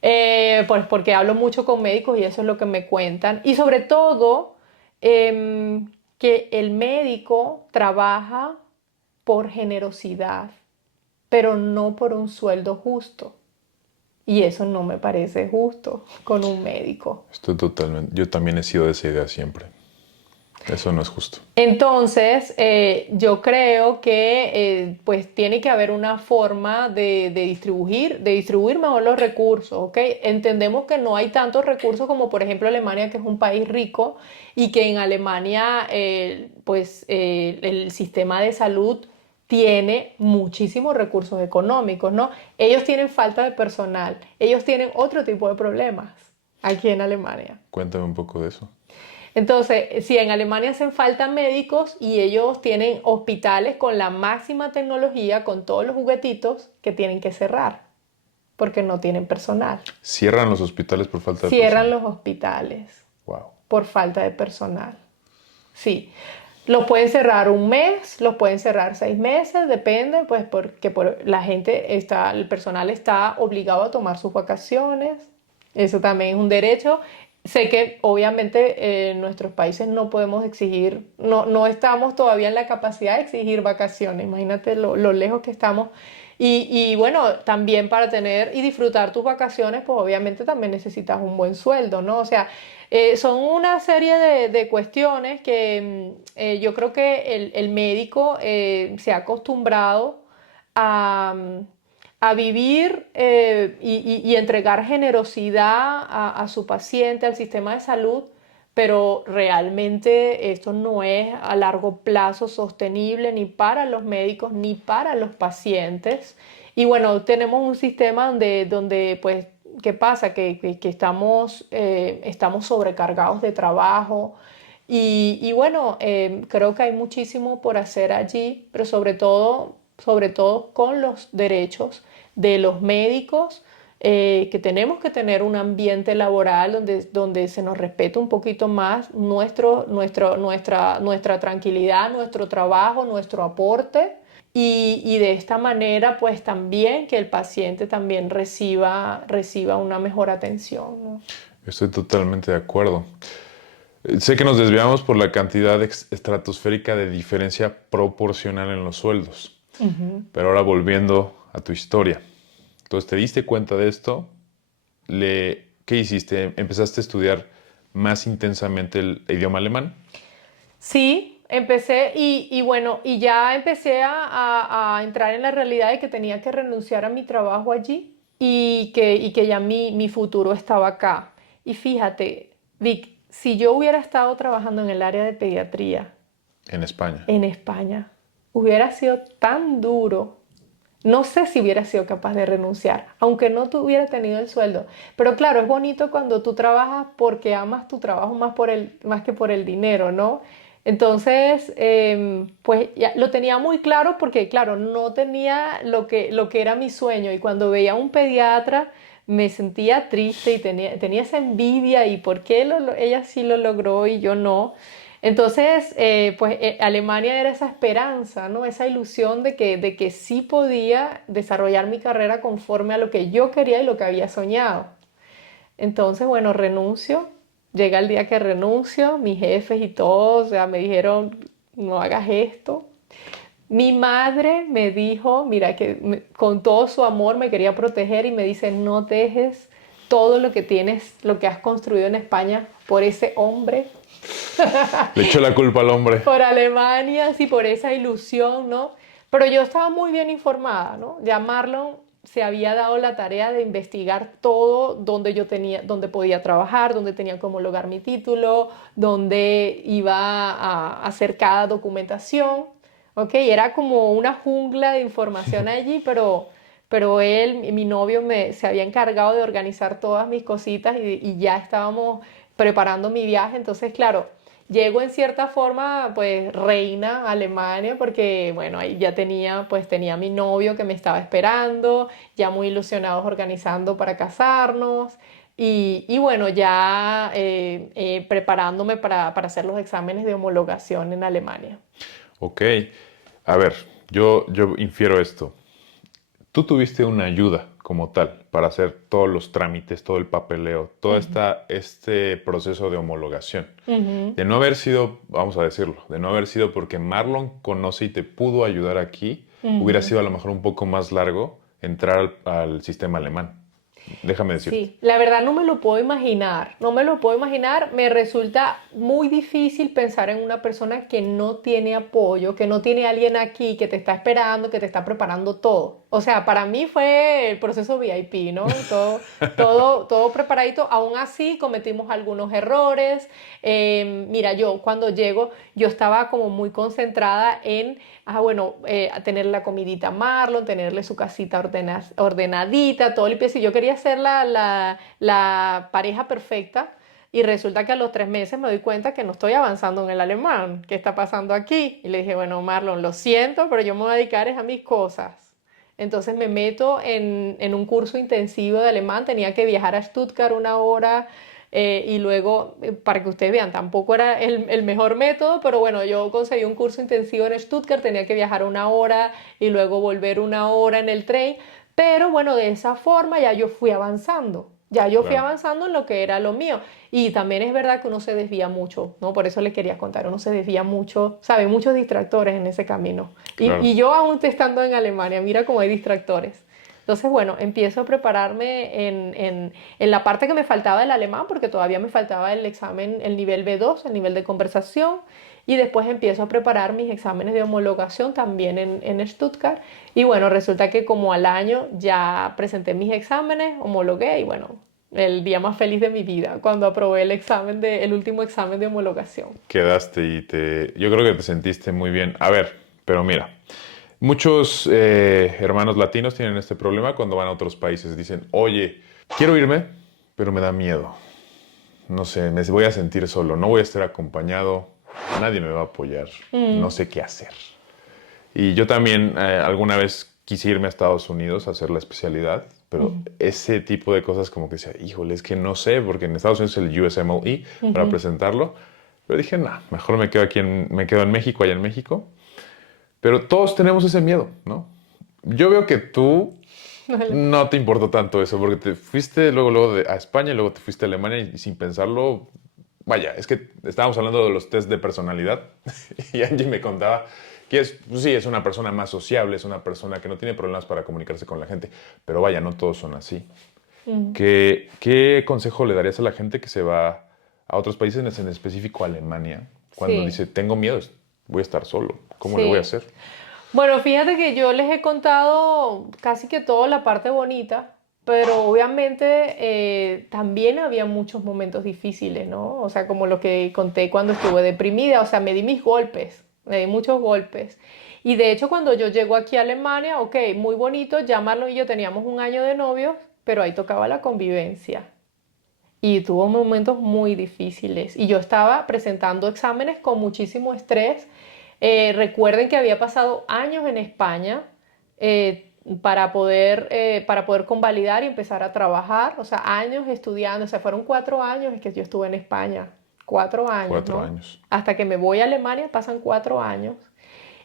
Pues porque hablo mucho con médicos y eso es lo que me cuentan. Y sobre todo, que el médico trabaja por generosidad, pero no por un sueldo justo. Y eso no me parece justo con un médico. Estoy totalmente. Yo también he sido de esa idea siempre. Eso no es justo. Entonces, yo creo que pues tiene que haber una forma de distribuir mejor los recursos, ¿ok? Entendemos que no hay tantos recursos como por ejemplo Alemania, que es un país rico, y que en Alemania pues el sistema de salud tiene muchísimos recursos económicos, ¿no? Ellos tienen falta de personal, ellos tienen otro tipo de problemas aquí en Alemania. Cuéntame un poco de eso. Entonces, si en Alemania hacen falta médicos y ellos tienen hospitales con la máxima tecnología, con todos los juguetitos, que tienen que cerrar, porque no tienen personal. Cierran los hospitales por falta de Cierran personal. los hospitales Wow. por falta de personal. Sí. Los pueden cerrar un mes, los pueden cerrar 6 meses, depende, pues porque el personal está obligado a tomar sus vacaciones. Eso también es un derecho. Sé que obviamente en nuestros países no podemos exigir, no estamos todavía en la capacidad de exigir vacaciones. Imagínate lo lejos que estamos. Y bueno, también para tener y disfrutar tus vacaciones, pues obviamente también necesitas un buen sueldo, ¿no? O sea, son una serie de cuestiones que yo creo que el médico se ha acostumbrado a, a vivir y entregar generosidad a su paciente, al sistema de salud, pero realmente esto no es a largo plazo sostenible ni para los médicos ni para los pacientes. Y bueno, tenemos un sistema donde pues, ¿qué pasa? Que estamos sobrecargados de trabajo y bueno, creo que hay muchísimo por hacer allí, pero sobre todo con los derechos de los médicos, que tenemos que tener un ambiente laboral donde se nos respete un poquito más nuestra tranquilidad, nuestro trabajo, nuestro aporte. Y de esta manera, pues también que el paciente también reciba una mejor atención, ¿no? Estoy totalmente de acuerdo. Sé que nos desviamos por la cantidad estratosférica de diferencia proporcional en los sueldos. Ujú. Pero ahora volviendo a tu historia. Entonces, ¿te diste cuenta de esto? ¿Qué hiciste? ¿Empezaste a estudiar más intensamente el idioma alemán? Sí, empecé y bueno, y ya empecé a entrar en la realidad de que tenía que renunciar a mi trabajo allí y que ya mi futuro estaba acá. Y fíjate, Vic, si yo hubiera estado trabajando en el área de pediatría En España. en España, hubiera sido tan duro. No sé si hubiera sido capaz de renunciar, aunque no tuviera tenido el sueldo. Pero claro, es bonito cuando tú trabajas porque amas tu trabajo más que por el dinero, ¿no? Entonces, pues ya lo tenía muy claro porque, claro, no tenía lo que era mi sueño. Y cuando veía a un pediatra, me sentía triste y tenía esa envidia y por qué ella sí lo logró y yo no. Entonces, pues Alemania era esa esperanza, ¿no? Esa ilusión de que sí podía desarrollar mi carrera conforme a lo que yo quería y lo que había soñado. Entonces, bueno, renuncio. Llega el día que renuncio, mis jefes y todos, o sea, me dijeron, no hagas esto. Mi madre me dijo, mira, con todo su amor me quería proteger y me dice, no dejes todo lo que tienes, lo que has construido en España por ese hombre, Le echó la culpa al hombre. por Alemania, sí, por esa ilusión, ¿no? Pero yo estaba muy bien informada, ¿no? Ya Marlon se había dado la tarea de investigar todo donde podía trabajar, donde tenía que homologar mi título, donde iba a hacer cada documentación, ¿ok? Era como una jungla de información allí, pero él, mi novio, se había encargado de organizar todas mis cositas y ya estábamos preparando mi viaje, entonces, claro. Llego en cierta forma, pues, reina a Alemania, porque, bueno, ahí ya tenía mi novio que me estaba esperando, ya muy ilusionados organizando para casarnos, y bueno, ya preparándome para hacer los exámenes de homologación en Alemania. Ok. A ver, yo infiero esto. Tú tuviste una ayuda como tal para hacer todos los trámites, todo el papeleo, todo Ujú, este proceso de homologación. ujú, De no haber sido, vamos a decirlo, de no haber sido porque Marlon conoce y te pudo ayudar aquí, hubiera ujú. sido a lo mejor un poco más largo entrar al sistema alemán. Déjame decirte. Sí, la verdad no me lo puedo imaginar, no me lo puedo imaginar, me resulta muy difícil pensar en una persona que no tiene apoyo, que no tiene alguien aquí que te está esperando, que te está preparando todo. O sea, para mí fue el proceso VIP, ¿no? Todo preparadito, aún así cometimos algunos errores. Mira, yo cuando llego, yo estaba como muy concentrada en bueno, a tener la comidita Marlon, tenerle su casita ordenadita, todo limpiecito. Y yo quería ser la pareja perfecta y resulta que a los 3 meses me doy cuenta que no estoy avanzando en el alemán. ¿Qué está pasando aquí? Y le dije, bueno, Marlon, lo siento, pero yo me voy a dedicar es a mis cosas. Entonces me meto en un curso intensivo de alemán, tenía que viajar a Stuttgart una hora y luego, para que ustedes vean, tampoco era el mejor método, pero bueno, yo conseguí un curso intensivo en Stuttgart, tenía que viajar una hora y luego volver una hora en el tren, pero bueno, de esa forma ya yo fui avanzando. Ya yo fui Claro, avanzando en lo que era lo mío. Y también es verdad que uno se desvía mucho, ¿no? Por eso les quería contar, uno se desvía mucho, sabe, muchos distractores en ese camino. Y claro. yo aún estando en Alemania, mira cómo hay distractores. Entonces, bueno, empiezo a prepararme en la parte que me faltaba del alemán, porque todavía me faltaba el examen, el nivel B2, el nivel de conversación, y después empiezo a preparar mis exámenes de homologación también en Stuttgart. Y bueno, resulta que como al año ya presenté mis exámenes, homologué y bueno, el día más feliz de mi vida, cuando aprobé el último examen de homologación. Quedaste yo creo que te sentiste muy bien. A ver, pero mira, muchos hermanos latinos tienen este problema cuando van a otros países. Dicen, oye, quiero irme, pero me da miedo. No sé, me voy a sentir solo, no voy a estar acompañado, nadie me va a apoyar, no sé qué hacer. Y yo también alguna vez quise irme a Estados Unidos a hacer la especialidad, pero ese tipo de cosas como que decía, híjole, es que no sé, porque en Estados Unidos es el USMLE para presentarlo, pero dije, no, mejor me quedo me quedo en México, allá en México. Pero todos tenemos ese miedo, ¿no? Yo veo que tú no te importó tanto eso, porque te fuiste luego a España y luego te fuiste a Alemania y sin pensarlo, vaya, es que estábamos hablando de los test de personalidad y Angie me contaba que pues sí, es una persona más sociable, es una persona que no tiene problemas para comunicarse con la gente, pero vaya, no todos son así. ¿Qué consejo le darías a la gente que se va a otros países, en específico a Alemania, cuando Sí, dice, tengo miedo, voy a estar solo, ¿cómo le voy a sí. hacer? Bueno, fíjate que yo les he contado casi que toda la parte bonita, pero obviamente también había muchos momentos difíciles, ¿no? O sea, como lo que conté cuando estuve deprimida, o sea, me di mis golpes, me di muchos golpes. Y de hecho, cuando yo llego aquí a Alemania, ok, muy bonito, ya Marlon y yo teníamos un año de novios, pero ahí tocaba la convivencia. Y tuvo momentos muy difíciles. Y yo estaba presentando exámenes con muchísimo estrés. Recuerden que había pasado años en España para poder convalidar y empezar a trabajar. O sea, años estudiando. O sea, fueron 4 años que yo estuve en España. 4 años, Cuatro ¿no? años. Hasta que me voy a Alemania pasan 4 años.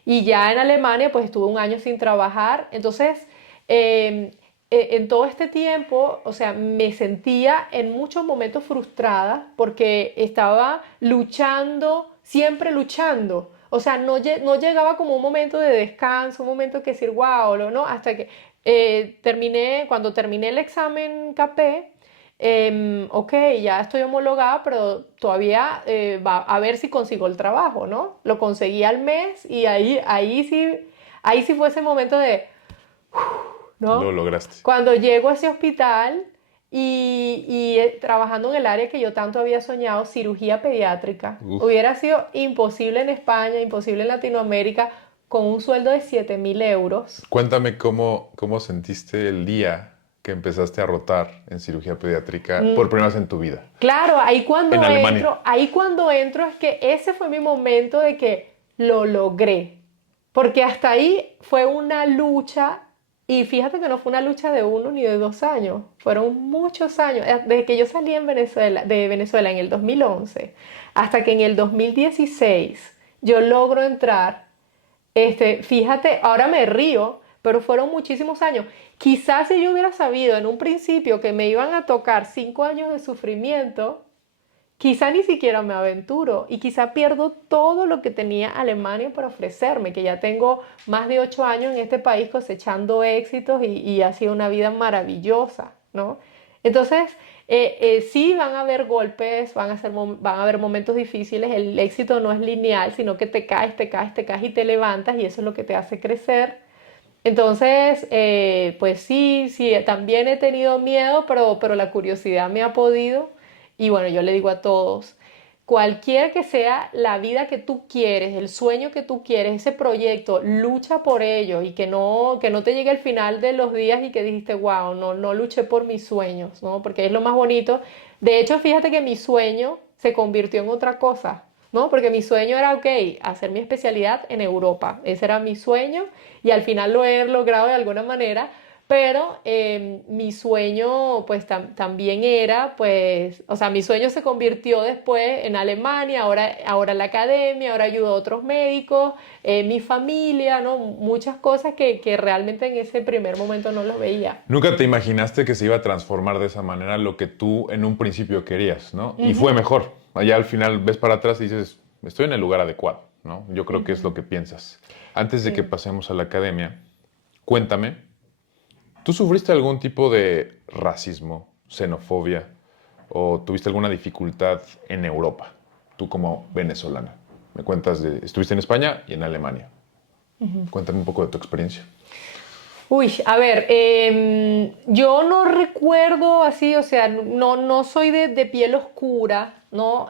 Y ya en Alemania pues estuve un año sin trabajar. Entonces, en todo este tiempo, o sea, me sentía en muchos momentos frustrada porque estaba luchando, siempre luchando. O sea, no llegaba como un momento de descanso, un momento que decir, wow, ¿no? Hasta que cuando terminé el examen KP, ok, ya estoy homologada, pero todavía va a ver si consigo el trabajo, ¿no? Lo conseguí al mes y ahí sí fue ese momento de, Lo ¿no? lograste. Cuando llego a ese hospital trabajando en el área que yo tanto había soñado, cirugía pediátrica, Uf. hubiera sido imposible en España, imposible en Latinoamérica, con un sueldo de 7.000 euros. Cuéntame cómo sentiste el día que empezaste a rotar en cirugía pediátrica por Mm, primera vez en tu vida. Claro, En Alemania. ahí cuando entro es que ese fue mi momento de que lo logré, porque hasta ahí fue una lucha y fíjate que no fue una lucha de 1 ni de 2 años, fueron muchos años, desde que yo salí de Venezuela en el 2011 hasta que en el 2016 yo logro entrar. Fíjate, ahora me río, pero fueron muchísimos años. Quizás si yo hubiera sabido en un principio que me iban a tocar 5 años de sufrimiento, quizá ni siquiera me aventuro y quizá pierdo todo lo que tenía Alemania para ofrecerme, que ya tengo más de 8 años en este país cosechando éxitos y ha sido una vida maravillosa, ¿no? Entonces, sí van a haber golpes, van a haber momentos difíciles, el éxito no es lineal, sino que te caes, te caes, te caes y te levantas y eso es lo que te hace crecer. Entonces, pues sí, sí, también he tenido miedo, pero la curiosidad me ha podido. Y bueno, yo le digo a todos, cualquier que sea la vida que tú quieres, el sueño que tú quieres, ese proyecto, lucha por ello y que no te llegue al final de los días y que dijiste, wow, no luché por mis sueños, ¿no? Porque es lo más bonito. De hecho, fíjate que mi sueño se convirtió en otra cosa. ¿No? Porque mi sueño era, ok, hacer mi especialidad en Europa. Ese era mi sueño y al final lo he logrado de alguna manera, pero mi sueño pues también era, pues, o sea, mi sueño se convirtió después en Alemania, ahora la academia, ahora ayudo a otros médicos, mi familia, ¿no? Muchas cosas que realmente en ese primer momento no lo veía. Nunca te imaginaste que se iba a transformar de esa manera lo que tú en un principio querías, ¿no? Y fue Ujú, mejor. Allá al final ves para atrás y dices, estoy en el lugar adecuado, ¿no? Yo creo que es lo ujú, que piensas. Antes de que sí. pasemos a la academia, cuéntame, ¿tú sufriste algún tipo de racismo, xenofobia o tuviste alguna dificultad en Europa, tú como venezolana? Me cuentas estuviste en España y en Alemania. Cuéntame un poco de tu experiencia. Uy, a ver, yo no recuerdo así, o sea, no soy de piel oscura, ¿no?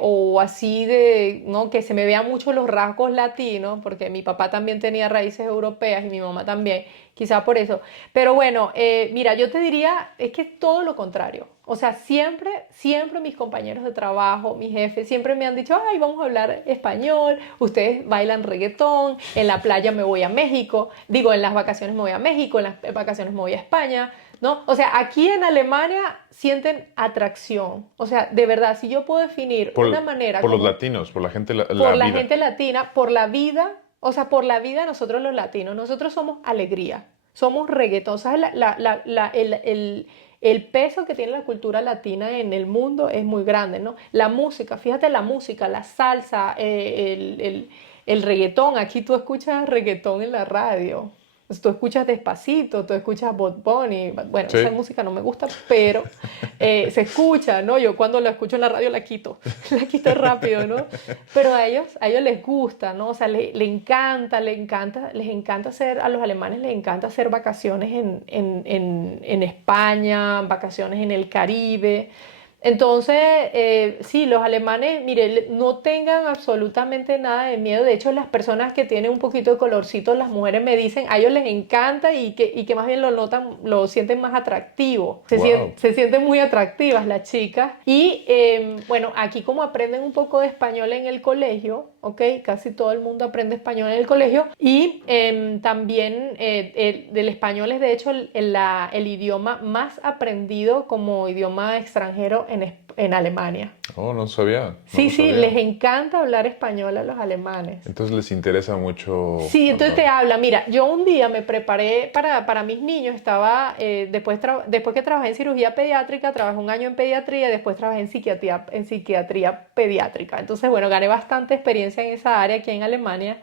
O así de, ¿no? Que se me vean mucho los rasgos latinos, porque mi papá también tenía raíces europeas y mi mamá también, quizá por eso. Pero bueno, mira, yo te diría, es que es todo lo contrario. O sea, siempre mis compañeros de trabajo, mis jefes, siempre me han dicho, ay, vamos a hablar español, ustedes bailan reggaetón, en la playa me voy a México, digo, en las vacaciones me voy a México, en las vacaciones me voy a España, ¿no? O sea, aquí en Alemania sienten atracción. O sea, de verdad, si yo puedo definir una manera Por los como latinos, por la gente, por la la vida. gente latina, por la vida, o sea, por la vida nosotros los latinos, nosotros somos alegría, somos reggaetón, ¿sabes? El peso que tiene la cultura latina en el mundo es muy grande, ¿no? La música, fíjate la música, la salsa, el reggaetón, aquí tú escuchas reggaetón en la radio. Pues tú escuchas Despacito, tú escuchas Bad Bunny, bueno, esa Sí. música no me gusta, pero se escucha, ¿no? Yo cuando la escucho en la radio la quito, la quito rápido, ¿no? Pero a ellos les gusta, ¿no? O sea, les encanta hacer, a los alemanes les encanta hacer vacaciones en España, vacaciones en el Caribe. Entonces, sí, los alemanes, mire, no tengan absolutamente nada de miedo. De hecho, las personas que tienen un poquito de colorcito, las mujeres me dicen, a ellos les encanta y que más bien lo notan, lo sienten más atractivo. Wow. Se sienten muy atractivas las chicas. Y bueno, aquí como aprenden un poco de español en el colegio, ¿ok? Casi todo el mundo aprende español en el colegio. Y también el español es de hecho el idioma más aprendido como idioma extranjero en Alemania. Oh, no sabía, no Sí, lo sí, les sabía. encanta hablar español a los alemanes. Entonces les interesa mucho Sí, entonces te hablar. habla. Mira, yo un día me preparé para mis niños, estaba, después que trabajé en cirugía pediátrica, trabajé un año en pediatría y después trabajé en psiquiatría pediátrica. Entonces, bueno, gané bastante experiencia en esa área aquí en Alemania.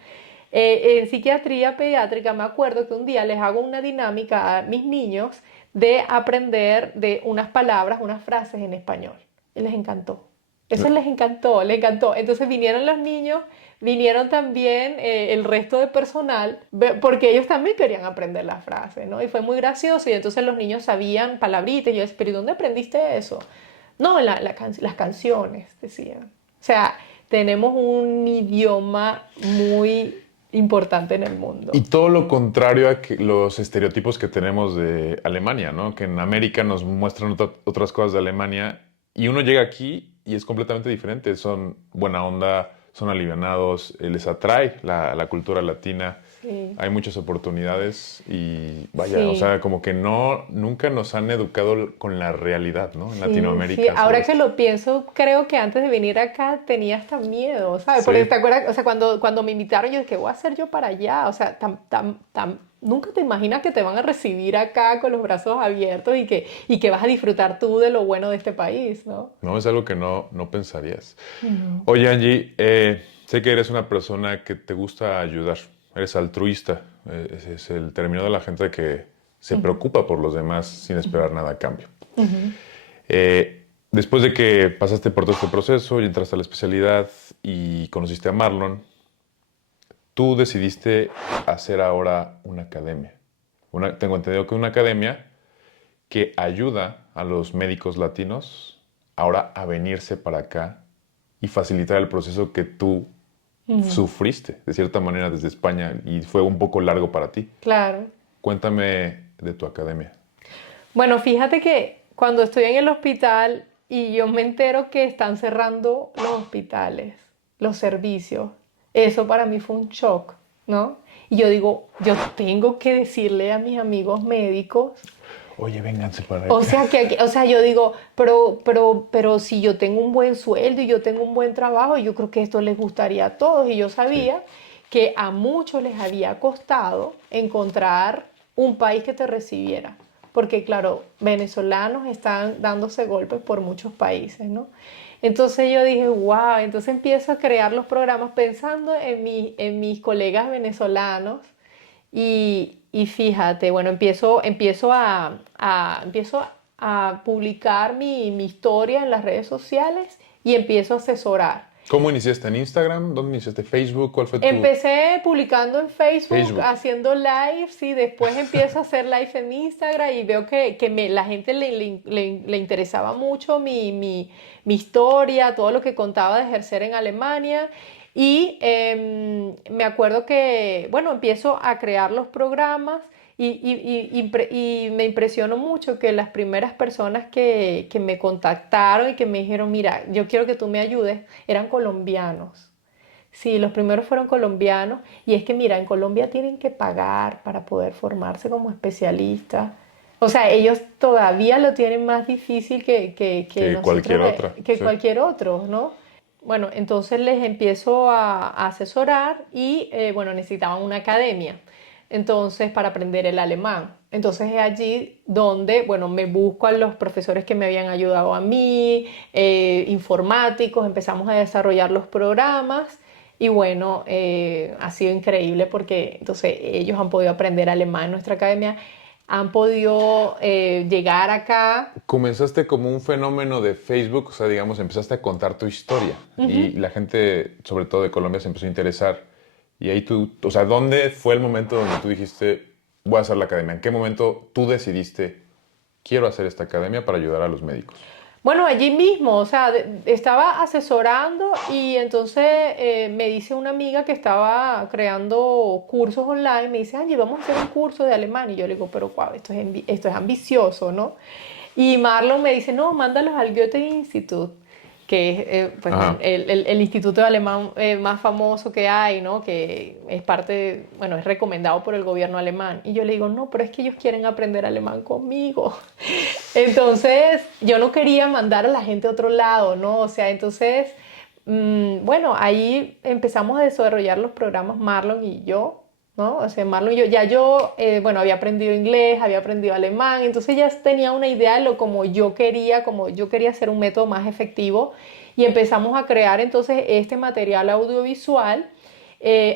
En psiquiatría pediátrica me acuerdo que un día les hago una dinámica a mis niños de aprender de unas palabras, unas frases en español. Y les encantó. Eso les encantó, les encantó. Entonces vinieron los niños, vinieron también el resto del personal, porque ellos también querían aprender las frases, ¿no? Y fue muy gracioso. Y entonces los niños sabían palabritas. Y yo decía, pero ¿y dónde aprendiste eso? No, las canciones, decían. O sea, tenemos un idioma muy importante en el mundo. Y todo lo contrario a los estereotipos que tenemos de Alemania, ¿no? Que en América nos muestran otras cosas de Alemania y uno llega aquí y es completamente diferente. Son buena onda, son alivianados, les atrae la cultura latina. Sí, Hay muchas oportunidades y vaya, o sí. sea, como que no, nunca nos han educado con la realidad, ¿no? En Sí, sí, Latinoamérica sobre ahora que esto. lo pienso, creo que antes de venir acá tenía hasta miedo, ¿sabes? Porque Sí. te acuerdas, o sea, cuando me invitaron, yo dije, ¿qué voy a hacer yo para allá? O sea, nunca te imaginas que te van a recibir acá con los brazos abiertos y que vas a disfrutar tú de lo bueno de este país, ¿no? No, es algo que no pensarías. No. Oye, Angie, sé que eres una persona que te gusta ayudar, eres altruista. Ese es el término de la gente que se Ujú, preocupa por los demás sin ujú, esperar nada a cambio. ujú. Después de que pasaste por todo este proceso y entraste a la especialidad y conociste a Marlon, tú decidiste hacer ahora una academia. Tengo entendido que una academia que ayuda a los médicos latinos ahora a venirse para acá y facilitar el proceso que tú Ujú. sufriste de cierta manera desde España y fue un poco largo para ti. Claro. Cuéntame de tu academia. Bueno, fíjate que cuando estoy en el hospital y yo me entero que están cerrando los hospitales, los servicios, eso para mí fue un shock, ¿no? Y yo digo, yo tengo que decirle a mis amigos médicos, Oye, vénganse para o acá. sea o sea, yo digo, pero si yo tengo un buen sueldo y yo tengo un buen trabajo, yo creo que esto les gustaría a todos. Y yo Sí, sabía que a muchos les había costado encontrar un país que te recibiera. Porque claro, venezolanos están dándose golpes por muchos países, ¿no? Entonces yo dije, wow, entonces empiezo a crear los programas pensando en mis colegas venezolanos y fíjate, bueno, empiezo a publicar mi historia en las redes sociales y empiezo a asesorar. ¿Cómo iniciaste en Instagram? ¿Dónde iniciaste? ¿Facebook? ¿Cuál fue tu...? Empecé publicando en Facebook, Facebook. haciendo lives y después empiezo a hacer live en Instagram y veo que la gente le interesaba mucho mi historia, todo lo que contaba de ejercer en Alemania. Y me acuerdo que, bueno, empiezo a crear los programas y me impresionó mucho que las primeras personas que me contactaron y que me dijeron, mira, yo quiero que tú me ayudes, eran colombianos. Sí, los primeros fueron colombianos y es que mira, en Colombia tienen que pagar para poder formarse como especialistas. O sea, ellos todavía lo tienen más difícil que Que cualquier nosotros, otra, que sí. cualquier otro, ¿no? Bueno, entonces les empiezo a asesorar y bueno, necesitaban una academia, entonces para aprender el alemán. Entonces es allí donde, bueno, me busco a los profesores que me habían ayudado a mí, informáticos, empezamos a desarrollar los programas y bueno, ha sido increíble porque entonces ellos han podido aprender alemán en nuestra academia, han podido llegar acá. Comenzaste como un fenómeno de Facebook, o sea, digamos, empezaste a contar tu historia y Ujú. la gente, sobre todo de Colombia, se empezó a interesar. Y ahí tú, o sea, ¿dónde fue el momento donde tú dijiste, voy a hacer la academia? ¿En qué momento tú decidiste, quiero hacer esta academia para ayudar a los médicos? Bueno, allí mismo, o sea, estaba asesorando y entonces me dice una amiga que estaba creando cursos online, me dice, Angie, vamos a hacer un curso de alemán. Y yo le digo, pero guau, esto es ambicioso, ¿no? Y Marlon me dice, no, mándalos al Goethe Institut, que es pues, Ajá. el instituto de alemán más famoso que hay, ¿no? Que es parte, bueno, es recomendado por el gobierno alemán. Y yo le digo, no, pero es que ellos quieren aprender alemán conmigo. Entonces, yo no quería mandar a la gente a otro lado, ¿no? O sea, entonces, bueno, ahí empezamos a desarrollar los programas Marlon y yo, ¿no? O sea, Marlon y yo, bueno, había aprendido inglés, había aprendido alemán, entonces ya tenía una idea de lo como yo quería hacer un método más efectivo y empezamos a crear entonces este material audiovisual.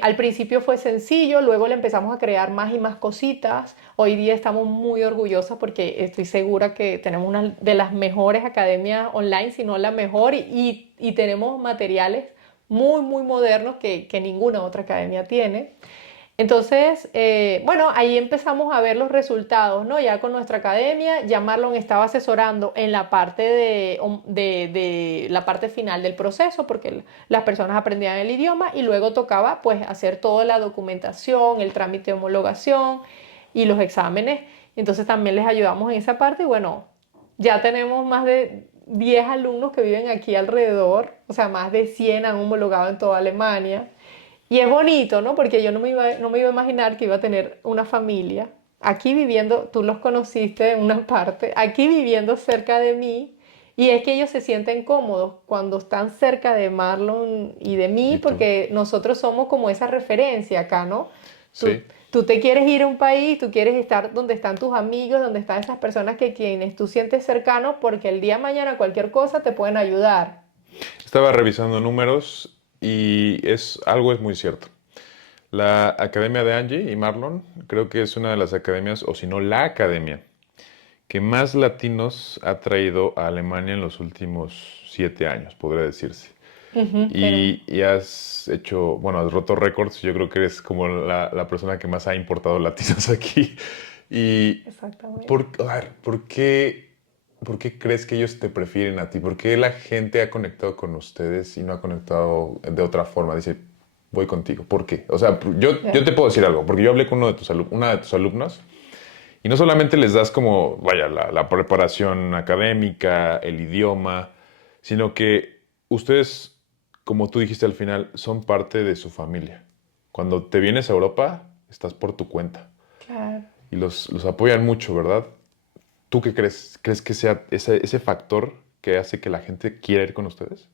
Al principio fue sencillo, luego le empezamos a crear más y más cositas. Hoy día estamos muy orgullosos porque estoy segura que tenemos una de las mejores academias online, si no la mejor, y tenemos materiales muy, muy modernos que ninguna otra academia tiene. Entonces, bueno, ahí empezamos a ver los resultados, ¿no? Ya con nuestra academia, ya Marlon estaba asesorando en la parte de la parte final del proceso, porque las personas aprendían el idioma y luego tocaba, pues, hacer toda la documentación, el trámite de homologación y los exámenes. Entonces también les ayudamos en esa parte y bueno, ya tenemos más de 10 alumnos que viven aquí alrededor, o sea, más de 100 han homologado en toda Alemania. Y es bonito, ¿no? Porque yo no me iba a imaginar que iba a tener una familia aquí viviendo, tú los conociste en una parte, aquí viviendo cerca de mí. Y es que ellos se sienten cómodos cuando están cerca de Marlon y de mí, ¿Y tú? porque nosotros somos como esa referencia acá, ¿no? Tú, Sí. tú te quieres ir a un país, tú quieres estar donde están tus amigos, donde están esas personas que quienes tú sientes cercanos, porque el día de mañana cualquier cosa te pueden ayudar. Estaba revisando números y algo es muy cierto. La Academia de Angie y Marlon creo que es una de las academias, o si no la academia, que más latinos ha traído a Alemania en los últimos 7 años, podría decirse. Ujú, Y has hecho, bueno, has roto récords. Yo creo que eres como la persona que más ha importado latinos aquí. Y, exactamente. a ver, por qué crees que ellos te prefieren a ti? ¿Por qué la gente ha conectado con ustedes y no ha conectado de otra forma? Dice, voy contigo. ¿Por qué? O sea, yo Ya. te puedo decir algo, porque yo hablé con una de tus alumnas y no solamente les das como, vaya, la preparación académica, el idioma, sino que ustedes, como tú dijiste al final, son parte de su familia. Cuando te vienes a Europa, estás por tu cuenta Claro. y los apoyan mucho, ¿verdad? ¿Tú qué crees? ¿Crees que sea ese factor que hace que la gente quiera ir con ustedes?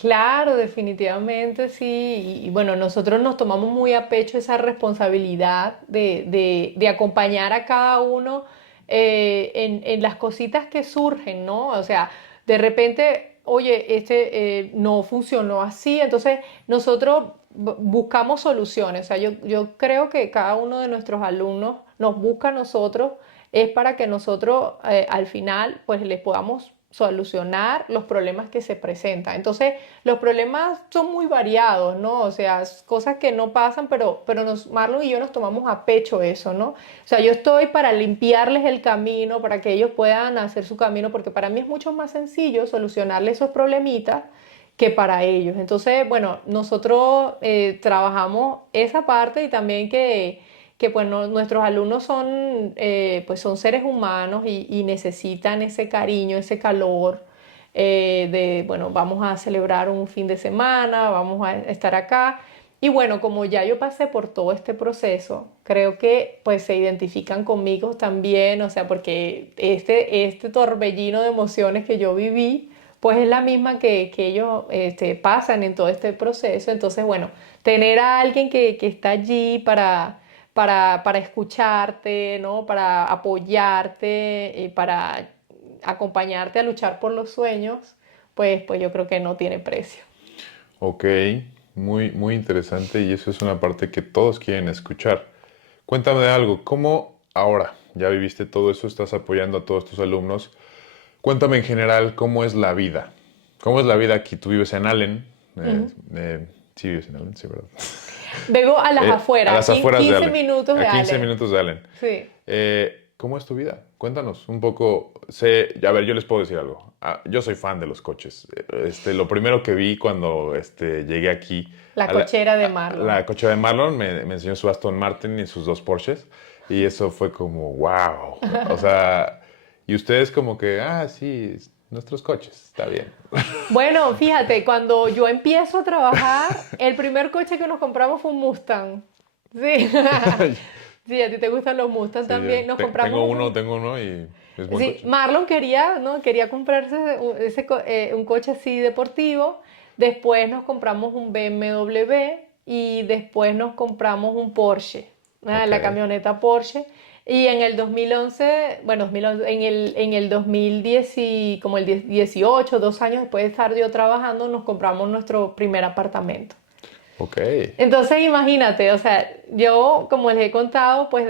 Claro, definitivamente sí. Y bueno, nosotros nos tomamos muy a pecho esa responsabilidad de acompañar a cada uno en las cositas que surgen, ¿no? O sea, de repente, oye, no funcionó así, entonces nosotros buscamos soluciones. O sea, yo creo que cada uno de nuestros alumnos nos busca a nosotros es para que nosotros al final pues les podamos solucionar los problemas que se presentan. Entonces, los problemas son muy variados, ¿no? O sea, cosas que no pasan, pero Marlon y yo nos tomamos a pecho eso, ¿no? O sea, yo estoy para limpiarles el camino, para que ellos puedan hacer su camino, porque para mí es mucho más sencillo solucionarles esos problemitas que para ellos. Entonces, bueno, nosotros trabajamos esa parte y también que bueno, nuestros alumnos son, pues son seres humanos y necesitan ese cariño, ese calor bueno, vamos a celebrar un fin de semana, vamos a estar acá. Y bueno, como ya yo pasé por todo este proceso, creo que pues se identifican conmigo también, o sea, porque este torbellino de emociones que yo viví, pues es la misma que ellos pasan en todo este proceso. Entonces, bueno, tener a alguien que está allí para escucharte, ¿no? Para apoyarte, para acompañarte a luchar por los sueños, pues yo creo que no tiene precio. Ok, muy, muy interesante y eso es una parte que todos quieren escuchar. Cuéntame de algo, ¿cómo ahora ya viviste todo eso, estás apoyando a todos tus alumnos? Cuéntame en general cómo es la vida. ¿Cómo es la vida aquí? Tú vives en Allen. Ujú. Sí, vives en Allen, sí, ¿verdad? Vengo a las A afueras, las afueras de 15 Allen, minutos de a 15 Allen. minutos de Allen. Sí. ¿Cómo es tu vida? Cuéntanos un poco. A ver, yo les puedo decir algo. Yo soy fan de los coches. Lo primero que vi cuando llegué aquí, La cochera de a Marlon. la coche de Marlon, me enseñó su Aston Martin y sus dos Porsches. Y eso fue como, wow. O sea, y ustedes como que, sí, nuestros coches, está bien. Bueno, fíjate, cuando yo empiezo a trabajar, el primer coche que nos compramos fue un Mustang. Sí. Sí, a ti te gustan los Mustang Sí, también. Nos compramos tengo uno y es buen Sí, coche. Marlon quería, ¿no? Quería comprarse un coche así deportivo. Después nos compramos un BMW y después nos compramos un Porsche, Ok, la camioneta Porsche. Y en el 2011, bueno, 2011, en el 2010, como el 18, 2 años después de estar yo trabajando, nos compramos nuestro primer apartamento. ok. Entonces imagínate, o sea, yo como les he contado, pues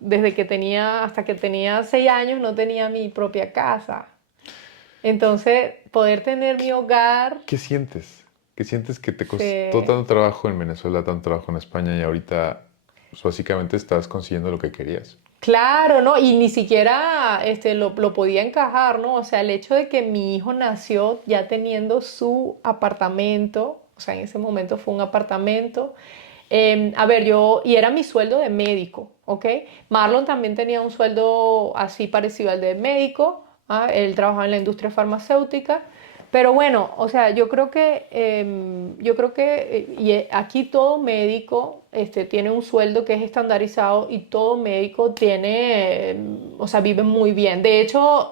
desde que tenía, hasta que tenía 6 años no tenía mi propia casa. Entonces, poder tener mi hogar, ¿Qué sientes? ¿Qué sientes que te costó se- tanto trabajo en Venezuela, tanto trabajo en España y ahorita pues, básicamente estás consiguiendo lo que querías? claro, ¿no? Y ni siquiera lo podía encajar, ¿no? O sea, el hecho de que mi hijo nació ya teniendo su apartamento, o sea, en ese momento fue un apartamento. A ver, y era mi sueldo de médico, ¿ok? Marlon también tenía un sueldo así parecido al de médico, ¿ah? Él trabajaba en la industria farmacéutica, pero bueno, o sea, aquí todo médico tiene un sueldo que es estandarizado y todo médico tiene, o sea, vive muy bien. De hecho,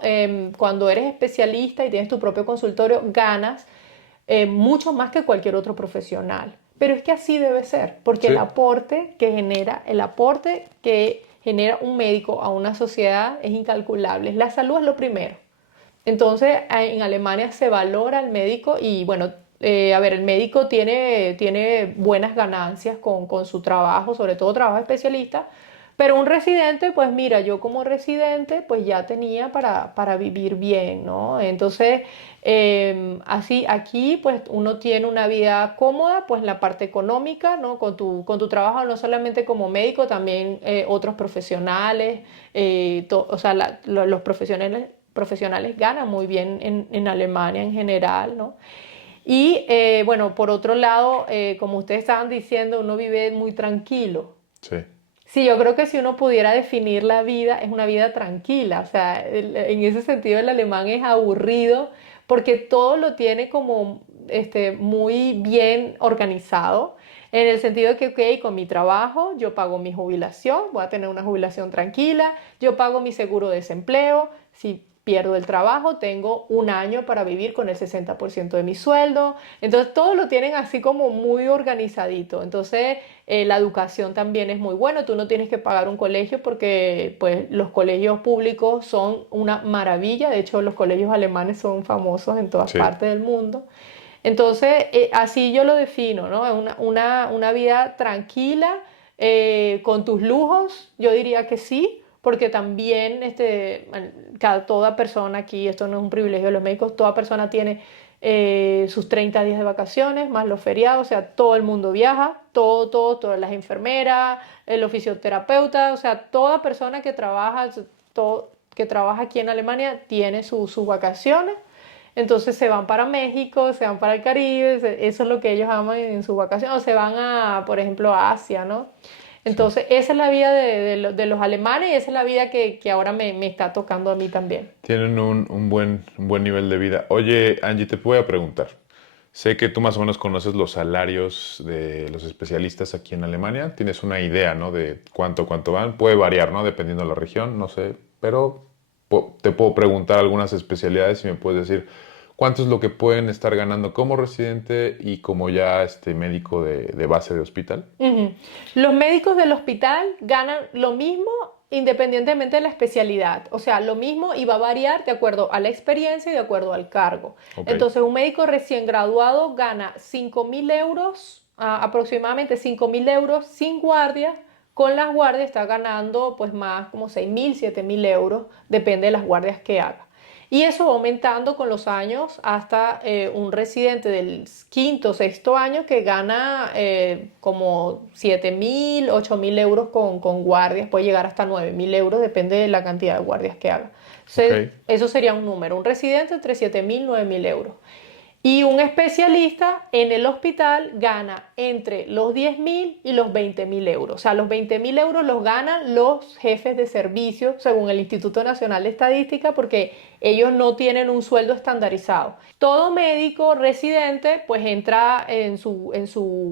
cuando eres especialista y tienes tu propio consultorio, ganas mucho más que cualquier otro profesional. Pero es que así debe ser, porque Sí, el aporte que genera un médico a una sociedad es incalculable. La salud es lo primero. Entonces, en Alemania se valora al médico y bueno, a ver, el médico tiene buenas ganancias con su trabajo, sobre todo trabajo especialista, pero un residente, pues mira, yo como residente, pues ya tenía para vivir bien, ¿no? Entonces, así aquí, pues uno tiene una vida cómoda, pues en la parte económica, ¿no? Con tu trabajo, no solamente como médico, también otros profesionales, o sea, los profesionales ganan muy bien en Alemania en general, ¿no? Y bueno, por otro lado, como ustedes estaban diciendo, uno vive muy tranquilo. sí, Sí, yo creo que si uno pudiera definir la vida, es una vida tranquila. O sea, en ese sentido el alemán es aburrido porque todo lo tiene como muy bien organizado. En el sentido de que, ok, con mi trabajo yo pago mi jubilación, voy a tener una jubilación tranquila, yo pago mi seguro de desempleo, si pierdo el trabajo tengo un año para vivir con el 60% de mi sueldo. Entonces todo lo tienen así como muy organizadito. Entonces la educación también es muy buena, tú no tienes que pagar un colegio porque pues, los colegios públicos son una maravilla, de hecho los colegios alemanes son famosos en todas sí. partes del mundo. Entonces, así yo lo defino, ¿no? Es una vida tranquila, con tus lujos, yo diría que sí, porque también toda persona aquí, esto no es un privilegio de los médicos, toda persona tiene sus 30 días de vacaciones, más los feriados, o sea, todo el mundo viaja, todas las enfermeras, los fisioterapeutas, o sea, toda persona que trabaja aquí en Alemania tiene sus vacaciones. Entonces se van para México, se van para el Caribe, eso es lo que ellos aman en sus vacaciones, o se van por ejemplo, a Asia, ¿no? Sí. Entonces, esa es la vida de los alemanes y esa es la vida que ahora me está tocando a mí también. Tienen un buen nivel de vida. Oye, Angie, te voy a preguntar. Sé que tú más o menos conoces los salarios de los especialistas aquí en Alemania. Tienes una idea, ¿no? De cuánto van. Puede variar, ¿no? Dependiendo de la región, no sé. Pero te puedo preguntar algunas especialidades y me puedes decir cuánto es lo que pueden estar ganando como residente y como ya médico de base de hospital. Ujú. Los médicos del hospital ganan lo mismo independientemente de la especialidad. O sea, lo mismo y va a variar de acuerdo a la experiencia y de acuerdo al cargo. Ok, Entonces, un médico recién graduado gana 5.000 euros, aproximadamente 5.000 euros sin guardia. Con las guardias está ganando pues más como 6.000, 7.000 euros, depende de las guardias que haga. Y eso va aumentando con los años hasta un residente del quinto, sexto año que gana como 7.000, 8.000 euros con guardias, puede llegar hasta 9.000 euros, depende de la cantidad de guardias que haga. ok. Eso sería un número, un residente entre 7.000 y 9.000 euros. Y un especialista en el hospital gana entre los 10.000 y los 20.000 euros. O sea, los 20.000 euros los ganan los jefes de servicio, según el Instituto Nacional de Estadística, porque ellos no tienen un sueldo estandarizado. Todo médico residente pues entra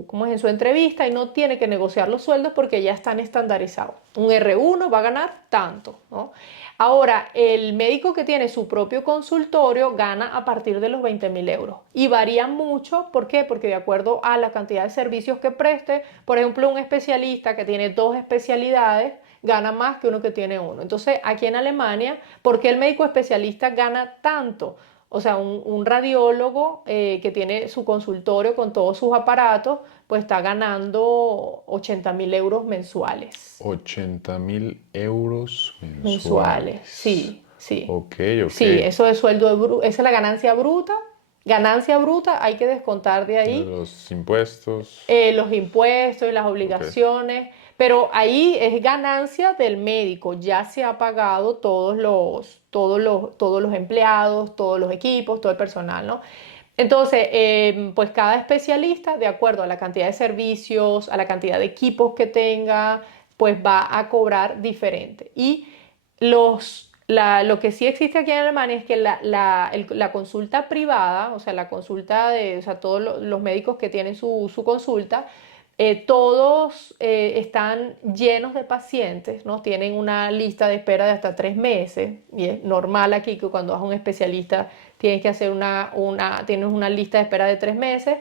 ¿cómo es? En su entrevista y no tiene que negociar los sueldos porque ya están estandarizados. Un R1 va a ganar tanto, ¿no? Ahora, el médico que tiene su propio consultorio gana a partir de los 20.000 euros y varía mucho. ¿Por qué? Porque de acuerdo a la cantidad de servicios que preste, por ejemplo, un especialista que tiene dos especialidades gana más que uno que tiene uno. Entonces, aquí en Alemania, ¿por qué el médico especialista gana tanto? O sea, un radiólogo que tiene su consultorio con todos sus aparatos, pues está ganando 80.000 euros mensuales. 80.000 euros Mensuales, mensuales. sí, sí. Ok, ok. Sí, eso es esa es la ganancia bruta. Ganancia bruta hay que descontar de De ahí los impuestos. los impuestos y las Ok, obligaciones, pero ahí es ganancia del médico. Ya se ha pagado todos los empleados, todos los equipos, todo el personal, ¿no? Entonces, pues cada especialista, de acuerdo a la cantidad de servicios, a la cantidad de equipos que tenga, pues va a cobrar diferente. Y lo que sí existe aquí en Alemania es que la consulta privada, o sea, la consulta o sea, todos los médicos que tienen su consulta, todos están llenos de pacientes, ¿no? Tienen una lista de espera de hasta 3 meses, y es normal aquí que cuando vas a un especialista tienes que hacer tienes una lista de espera de 3 meses,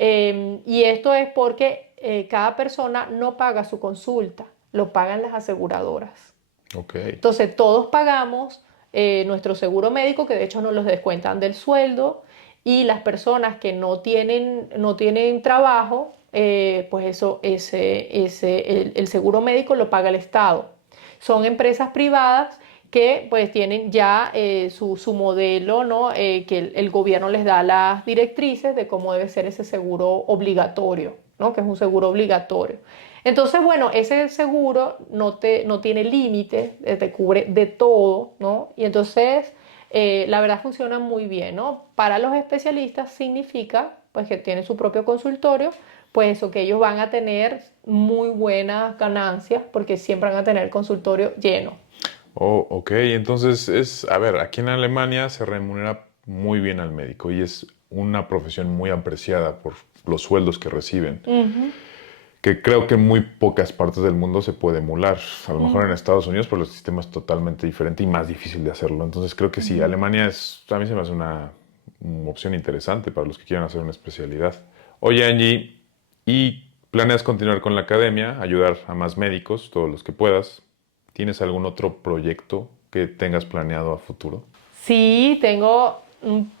y esto es porque cada persona no paga su consulta, lo pagan las aseguradoras. ok. Entonces, todos pagamos nuestro seguro médico, que de hecho nos los descuentan del sueldo, y las personas que no tienen trabajo, pues el seguro médico lo paga el Estado. Son empresas privadas que pues tienen ya su modelo, ¿no? Que el gobierno les da las directrices de cómo debe ser ese seguro obligatorio, ¿no? Que es un seguro obligatorio. Entonces, bueno, ese seguro no tiene límite, te cubre de todo, ¿no? Y entonces, la verdad funciona muy bien, ¿no? Para los especialistas significa, pues, que tienen su propio consultorio, pues eso, que ellos van a tener muy buenas ganancias porque siempre van a tener el consultorio lleno. Oh, ok. Entonces a ver, aquí en Alemania se remunera muy bien al médico y es una profesión muy apreciada por los sueldos que reciben, Ujú, que creo que en muy pocas partes del mundo se puede emular. A lo mejor en ujú, Estados Unidos, pero el sistema es totalmente diferente y más difícil de hacerlo. Entonces creo que sí, ujú. Alemania a mí se me hace una opción interesante para los que quieran hacer una especialidad. Oye, Angie, ¿y planeas continuar con la academia, ayudar a más médicos, todos los que puedas? ¿Tienes algún otro proyecto que tengas planeado a futuro? Sí,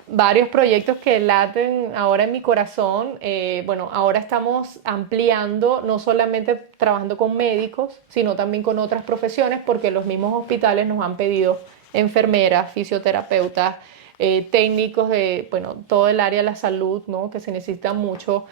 varios proyectos que laten ahora en mi corazón. Bueno, ahora estamos ampliando, no solamente trabajando con médicos, sino también con otras profesiones, porque los mismos hospitales nos han pedido enfermeras, fisioterapeutas, técnicos de, bueno, todo el área de la salud, ¿no? Que se necesita mucho.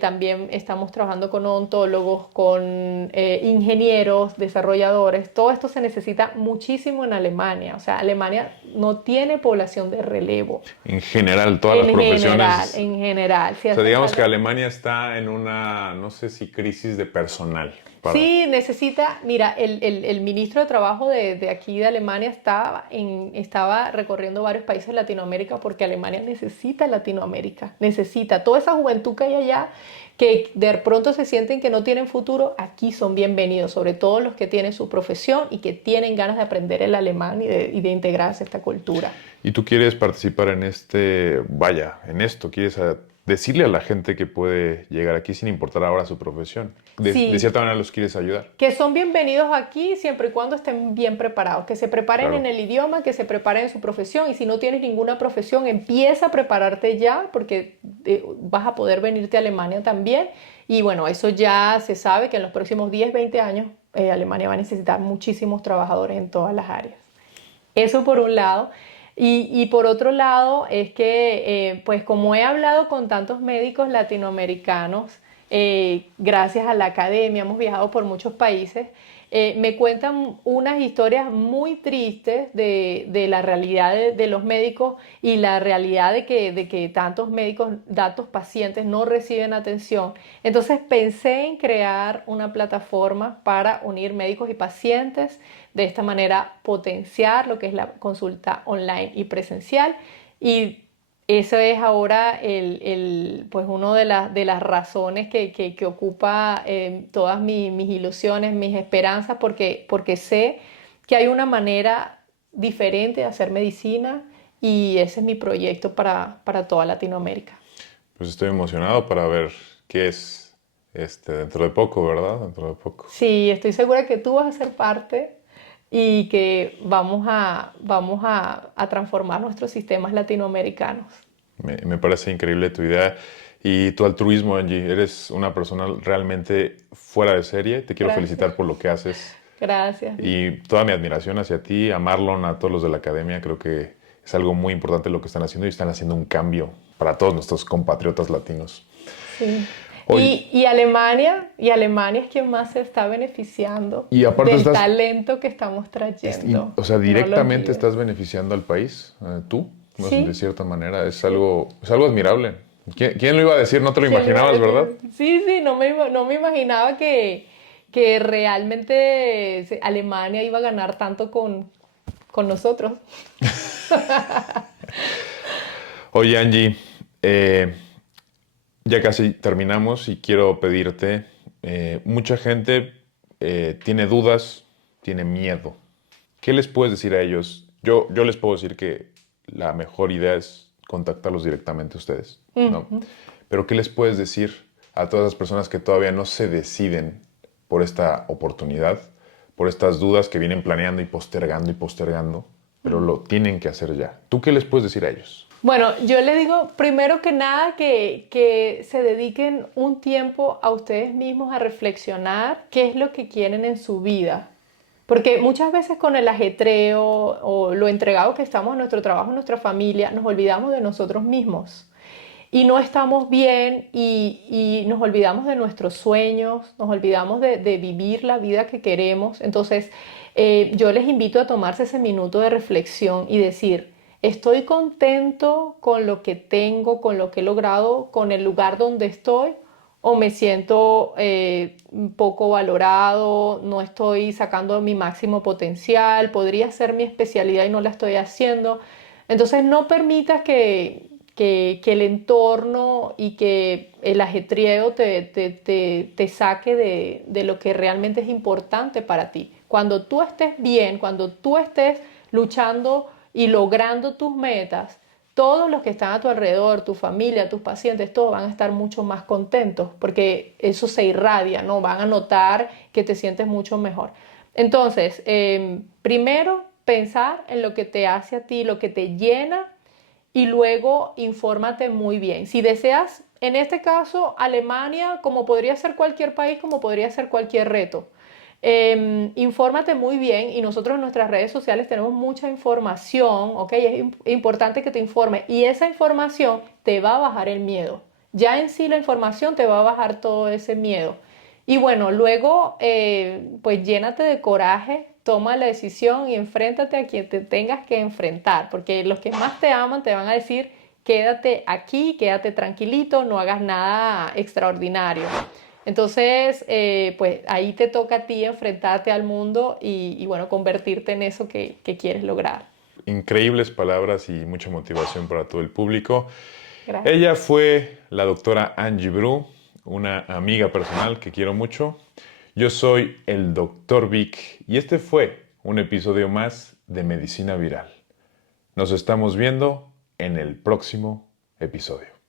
También estamos trabajando con odontólogos, con ingenieros, desarrolladores. Todo esto se necesita muchísimo en Alemania. O sea, Alemania no tiene población de relevo. En general, todas las profesiones. En general. Si O sea, hace digamos que falta. Alemania está en una, no sé si crisis de personal. Sí, necesita, mira, el ministro de Trabajo de aquí de Alemania estaba recorriendo varios países de Latinoamérica porque Alemania necesita Latinoamérica, necesita toda esa juventud que hay allá que de pronto se sienten que no tienen futuro, aquí son bienvenidos, sobre todo los que tienen su profesión y que tienen ganas de aprender el alemán y de integrarse a esta cultura. Y tú quieres participar en vaya, en esto, quieres decirle a la gente que puede llegar aquí sin importar ahora su profesión. De Sí, cierta manera los quieres ayudar. que son bienvenidos aquí siempre y cuando estén bien preparados, que se preparen en Claro. el idioma, que se preparen en su profesión y si no tienes ninguna profesión, empieza a prepararte ya porque vas a poder venirte a Alemania también y bueno, eso ya se sabe que en los próximos 10, 20 años Alemania va a necesitar muchísimos trabajadores en todas las áreas. Eso por un lado. Y por otro lado es que, pues como he hablado con tantos médicos latinoamericanos, gracias a la academia, hemos viajado por muchos países, me cuentan unas historias muy tristes de la realidad de los médicos y la realidad de que tantos médicos, tantos pacientes no reciben atención. Entonces pensé en crear una plataforma para unir médicos y pacientes, de esta manera potenciar lo que es la consulta online y presencial y eso es ahora pues una de las razones que ocupa todas mis ilusiones, mis esperanzas, porque sé que hay una manera diferente de hacer medicina y ese es mi proyecto para toda Latinoamérica. Pues estoy emocionado para ver qué es dentro de poco, ¿verdad? Dentro de poco. Sí, estoy segura que tú vas a ser parte y que vamos a transformar nuestros sistemas latinoamericanos. Me parece increíble tu idea y tu altruismo, Angie. Eres una persona realmente fuera de serie. Te quiero Gracias, felicitar por lo que haces gracias. y toda mi admiración hacia ti, a Marlon, a todos los de la academia. Creo que es algo muy importante lo que están haciendo y están haciendo un cambio para todos nuestros compatriotas latinos. Sí. Hoy, Y Alemania es quien más se está beneficiando y aparte del estás, talento que estamos trayendo. o sea, No lo directamente olvides. estás beneficiando al país, tú, pues, de Sí, cierta manera. sí. Es algo admirable. ¿Quién lo iba a decir? No te lo ¿Quién lo iba a imaginabas, ¿verdad? decir? Sí, sí, no me imaginaba que realmente Alemania iba a ganar tanto con nosotros. Oye, Angie, ya casi terminamos y quiero pedirte, mucha gente tiene dudas, tiene miedo. ¿Qué les puedes decir a ellos? Yo les puedo decir que la mejor idea es contactarlos directamente a ustedes, ¿no? Pero ¿qué les puedes decir a todas las personas que todavía no se deciden por esta oportunidad, por estas dudas que vienen planeando y postergando, pero lo tienen que hacer ya? ¿Tú qué les puedes decir a ellos? Bueno, yo le digo primero que nada que se dediquen un tiempo a ustedes mismos a reflexionar qué es lo que quieren en su vida. Porque muchas veces con el ajetreo o lo entregado que estamos a nuestro trabajo, a nuestra familia, nos olvidamos de nosotros mismos. Y no estamos bien y nos olvidamos de nuestros sueños, nos olvidamos de vivir la vida que queremos. Entonces, yo les invito a tomarse ese minuto de reflexión y decir, ¿estoy contento con lo que tengo, con lo que he logrado, con el lugar donde estoy? ¿O me siento poco valorado, no estoy sacando mi máximo potencial, podría ser mi especialidad y no la estoy haciendo? Entonces no permitas que el entorno y que el ajetreo te saque de lo que realmente es importante para ti. Cuando tú estés bien, cuando tú estés luchando y logrando tus metas, todos los que están a tu alrededor, tu familia, tus pacientes, todos van a estar mucho más contentos porque eso se irradia, ¿no? Van a notar que te sientes mucho mejor. Entonces, primero, pensar en lo que te hace a ti, lo que te llena y luego infórmate muy bien. Si deseas, en este caso, Alemania, como podría ser cualquier país, como podría ser cualquier reto. Infórmate muy bien y nosotros en nuestras redes sociales tenemos mucha información, ¿ok? Es importante que te informes y esa información te va a bajar el miedo. Ya en sí la información te va a bajar todo ese miedo. Y bueno, luego pues llénate de coraje, toma la decisión y enfréntate a quien te tengas que enfrentar, porque los que más te aman te van a decir, quédate aquí, quédate tranquilito, no hagas nada extraordinario. Entonces, pues ahí te toca a ti enfrentarte al mundo y bueno, convertirte en eso que quieres lograr. Increíbles palabras y mucha motivación para todo el público. Gracias. Ella fue la doctora Angie Bru, una amiga personal que quiero mucho. Yo soy el doctor Vic y este fue un episodio más de Medicina Viral. Nos estamos viendo en el próximo episodio.